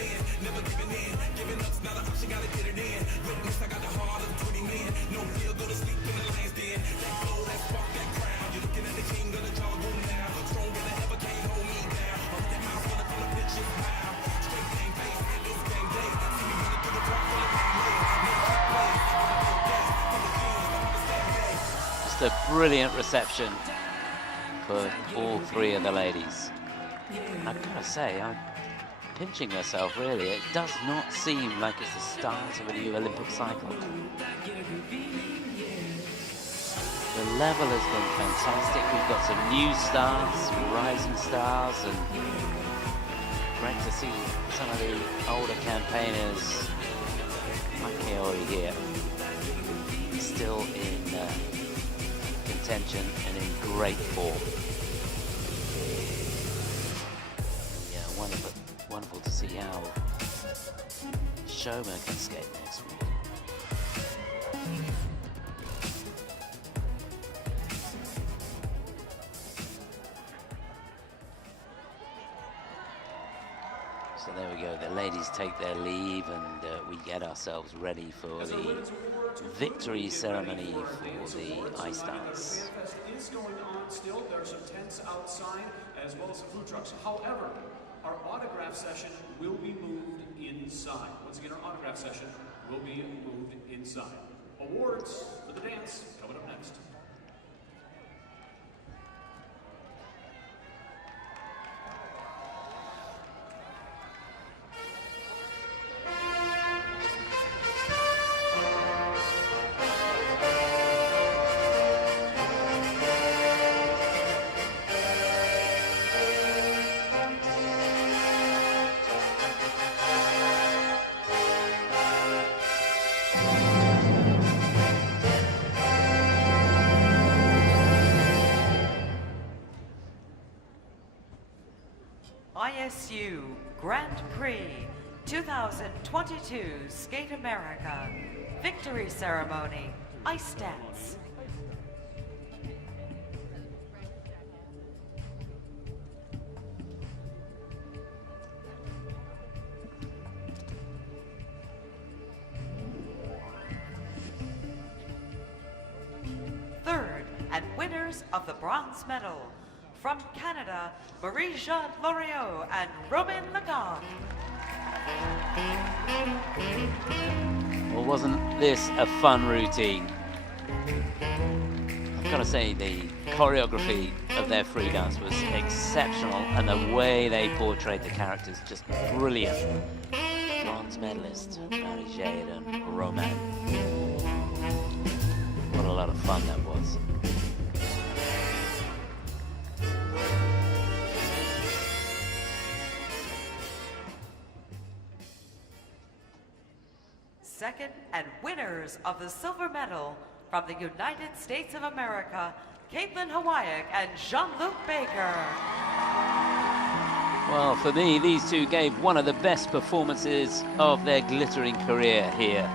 Just a brilliant reception for all three of the ladies. I've got to say, I'm pinching myself really. It does not seem like it's the start of a new Olympic cycle. The level has been fantastic. We've got some new stars, some rising stars, and great to see some of the older campaigners like Kaori here still in contention and in great form. Yeah, wonderful to see how Shoma can skate next week. So there we go, the ladies take their leave and we get ourselves ready for the victory ceremony for the ice dance. Is going on still. There are some tents outside as well as some food trucks. However, our autograph session will be moved inside. Once again, our autograph session will be moved inside. Awards for the dance coming up next. ISU Grand Prix 2022 Skate America Victory Ceremony Ice Dance. Third, and winners of the bronze medal. From Canada, Marie-Jeanne Loriot and Romain Lagarde. Well, wasn't this a fun routine? I've got to say, the choreography of their free dance was exceptional, and the way they portrayed the characters, just brilliant. Bronze medalist, Marie-Jeanne and Romain. What a lot of fun that was. Second, and winners of the silver medal from the United States of America, Caitlin Hawaii and Jean-Luc Baker. Well, for me, these two gave one of the best performances of their glittering career here.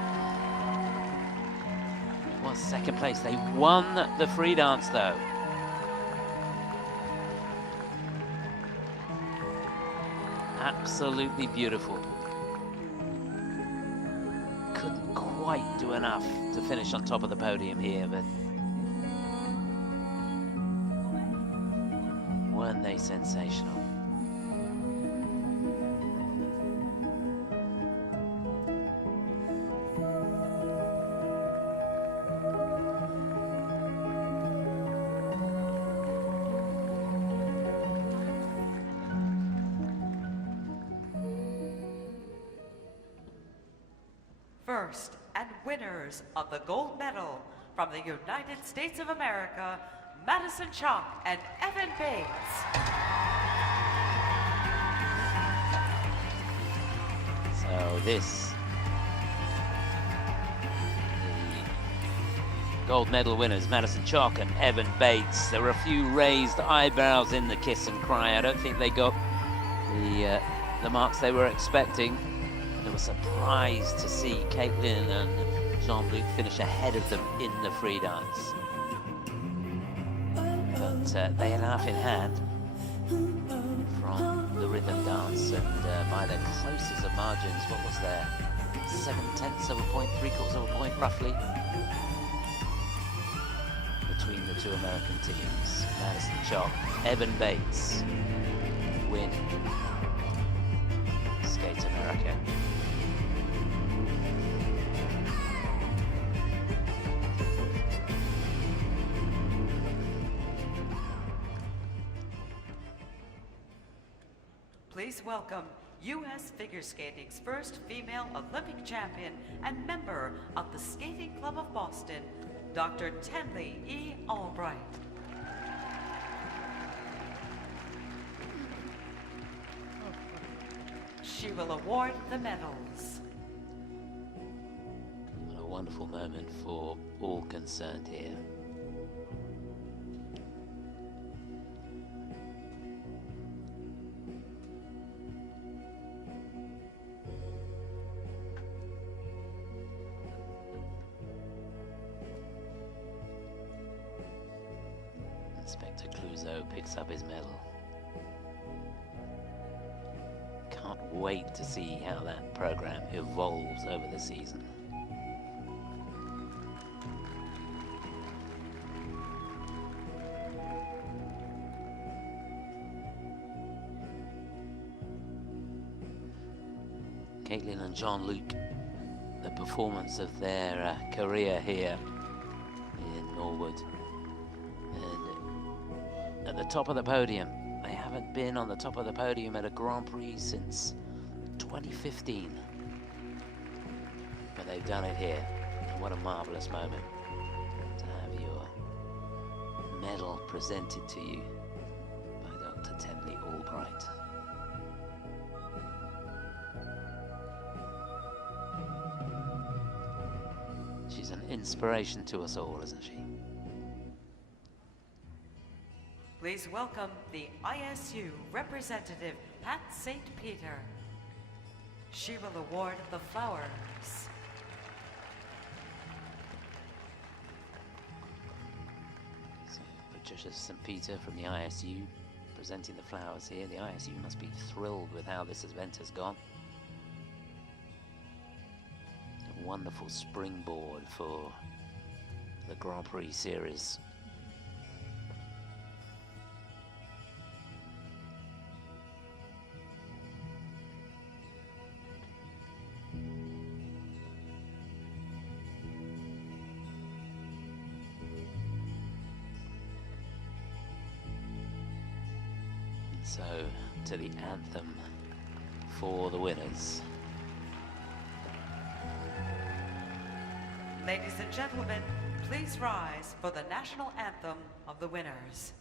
Well, second place. They won the free dance, though. Absolutely beautiful. Couldn't quite do enough to finish on top of the podium here, but weren't they sensational? First, and winners of the gold medal from the United States of America, Madison Chalk and Evan Bates. So this, the gold medal winners, Madison Chalk and Evan Bates. There were a few raised eyebrows in the kiss and cry. I don't think they got the marks they were expecting. They were surprised to see Caitlin and Jean-Luc finish ahead of them in the free dance. But they had enough in hand from the rhythm dance, and by the closest of margins, what was there? 7/10 of a point, 3/4 of a point roughly, between the two American teams. Madison Chalk, Evan Bates win Skate America. please welcome U.S. Figure Skating's first female Olympic champion and member of the Skating Club of Boston, Dr. Tenley E. Albright. She will award the medals. What a wonderful moment for all concerned here. Inspector Clouseau picks up his medal. Can't wait to see how that program evolves over the season. Caitlin and Jean-Luc, the performance of their career here in Norwood. And at the top of the podium, they haven't been on the top of the podium at a Grand Prix since 2015. But they've done it here, and what a marvelous moment to have your medal presented to you by Dr. Tenley Albright. She's an inspiration to us all, isn't she? Please welcome the ISU representative, Pat St. Peter. She will award the flowers. So Patricia St. Peter from the ISU presenting the flowers here. The ISU must be thrilled with how this event has gone. A wonderful springboard for the Grand Prix series. So, to the anthem for the winners. Ladies and gentlemen, please rise for the national anthem of the winners.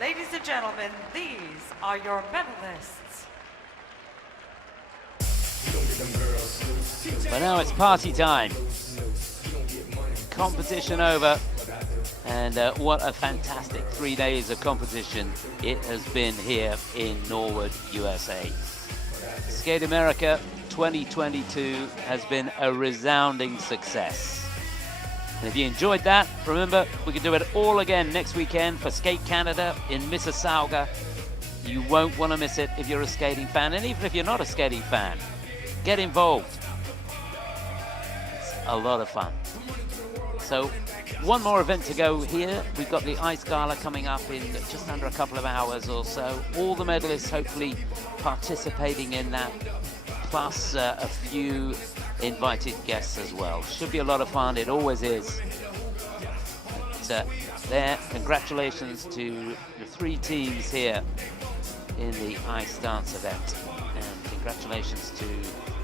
Ladies and gentlemen, these are your medalists. But now it's party time. Competition over. And what a fantastic 3 days of competition it has been here in Norwood, USA. Skate America 2022 has been a resounding success. And if you enjoyed that, remember, we can do it all again next weekend for Skate Canada in Mississauga. You won't want to miss it if you're a skating fan. And even if you're not a skating fan, get involved. It's a lot of fun. So, one more event to go here. We've got the Ice Gala coming up in just under a couple of hours or so. All the medalists hopefully participating in that, plus a few invited guests as well. Should be a lot of fun, it always is. But, there, congratulations to the 3 teams here in the ice dance event, and congratulations to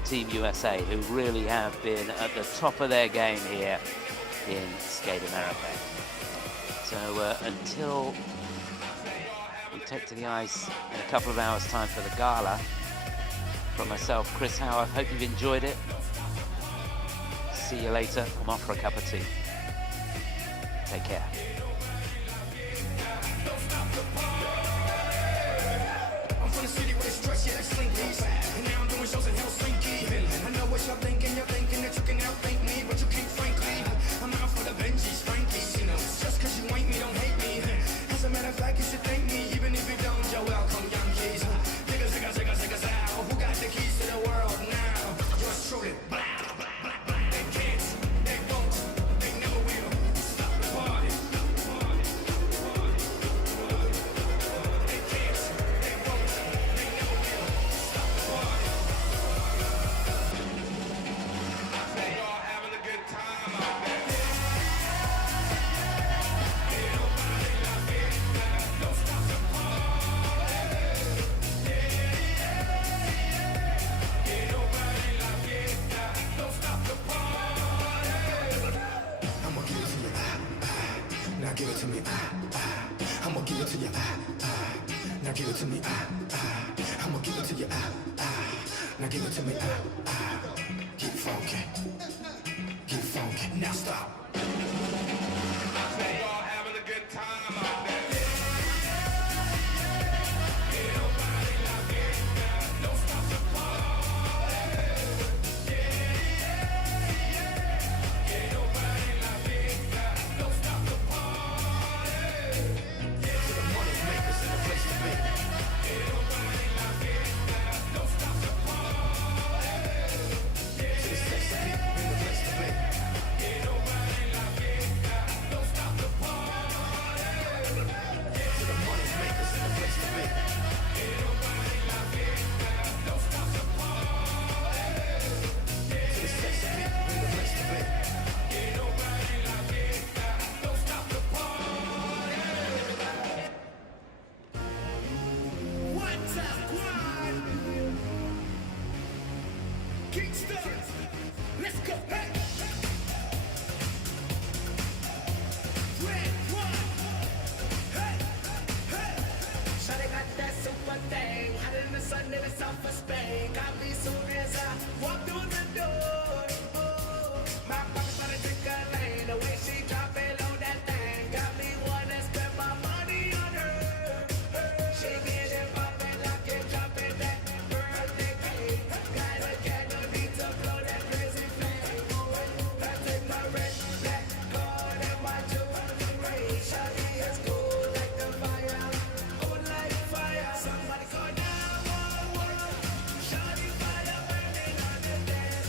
Team USA, who really have been at the top of their game here in Skate America. So until we take to the ice in a couple of hours' time for the gala, from myself, Chris Howard, hope you've enjoyed it. See you later. I'm off for a cup of tea. Take care. I'm from the city where it's stretchy like slinkies. And now I'm doing shows in Helsinki. I know what you're thinking that you can outthink me, but you can't, frankly. I'm out for the Benjis, Frankies, you know. Just cause you ain't me, don't hate me. As a matter of fact, you should thank me, even if you don't. You're welcome, young keys. Zigga, zigga, zigga, zigga, zow. Who got the keys to the world now? Yours truly. Blah, blah, blah, blah. They can't, they won't, they never will. Stop the party. They can't, they won't, they never will. Stop the party. They all having a good time out there. I'ma give it to you, now give it to me, I'ma give it to you, now give it to me, I'ma give it to you, now give it to me, get funky, now stop. They all having a good time out there. Don't stop the party. Ain't nobody like it. Don't stop the party. To the money makers in the place to be. Ain't nobody like it. Don't stop the party. To the sexy people in the place to be. Ain't nobody like it. Don't stop the party. To the money makers in the place to be. Ain't nobody like it. Don't stop the party. To the sexy people in the place to be. Ain't nobody like it. Don't stop the party. What's up, squad? Kingston, let's go. Hey. Red one. Hey, hey. Shawty got that super thing. Hotter than the sun in the south of Spain. Got me soon as I walk through the door. Oh, my pocket's about to drink a lane. The way she drop it on that thing got me wanna spend my money on her. She get it poppin' like it dropping that birthday cake. Got a candle, need to blow that crazy flame. I take my red, black card and my jewelry. Shawty is cool like the fire, cool like fire. Somebody call 911. Shawty fire burning on the dance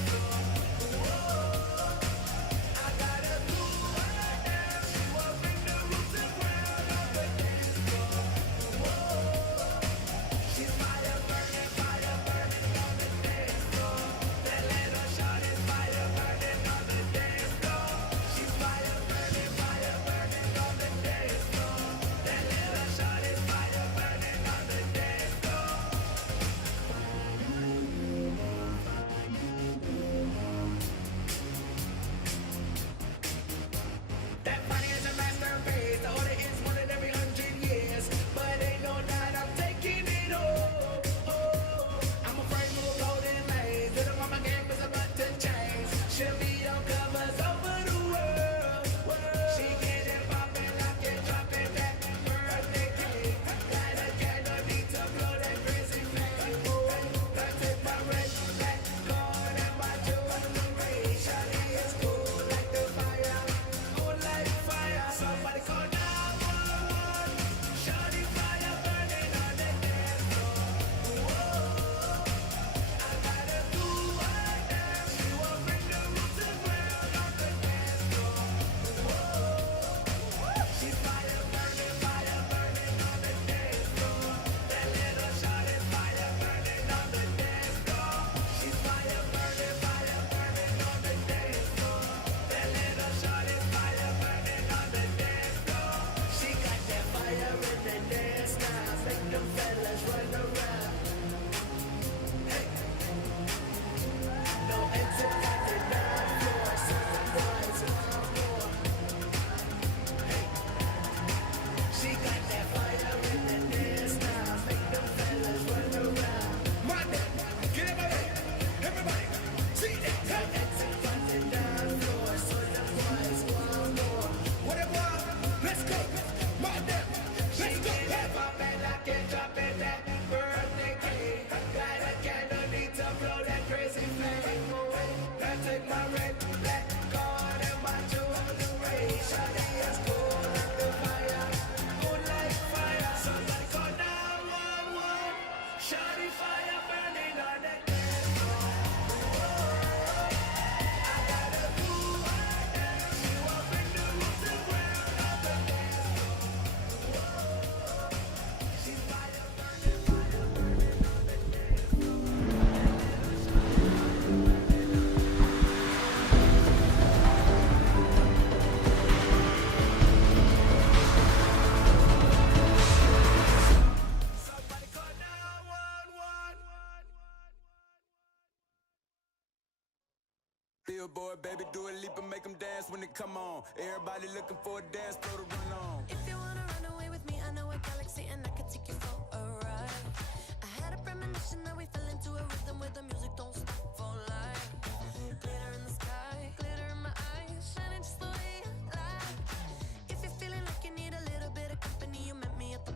billboard, baby, do a leap and make them dance when they come on. Everybody looking for a dance floor to run on. If you wanna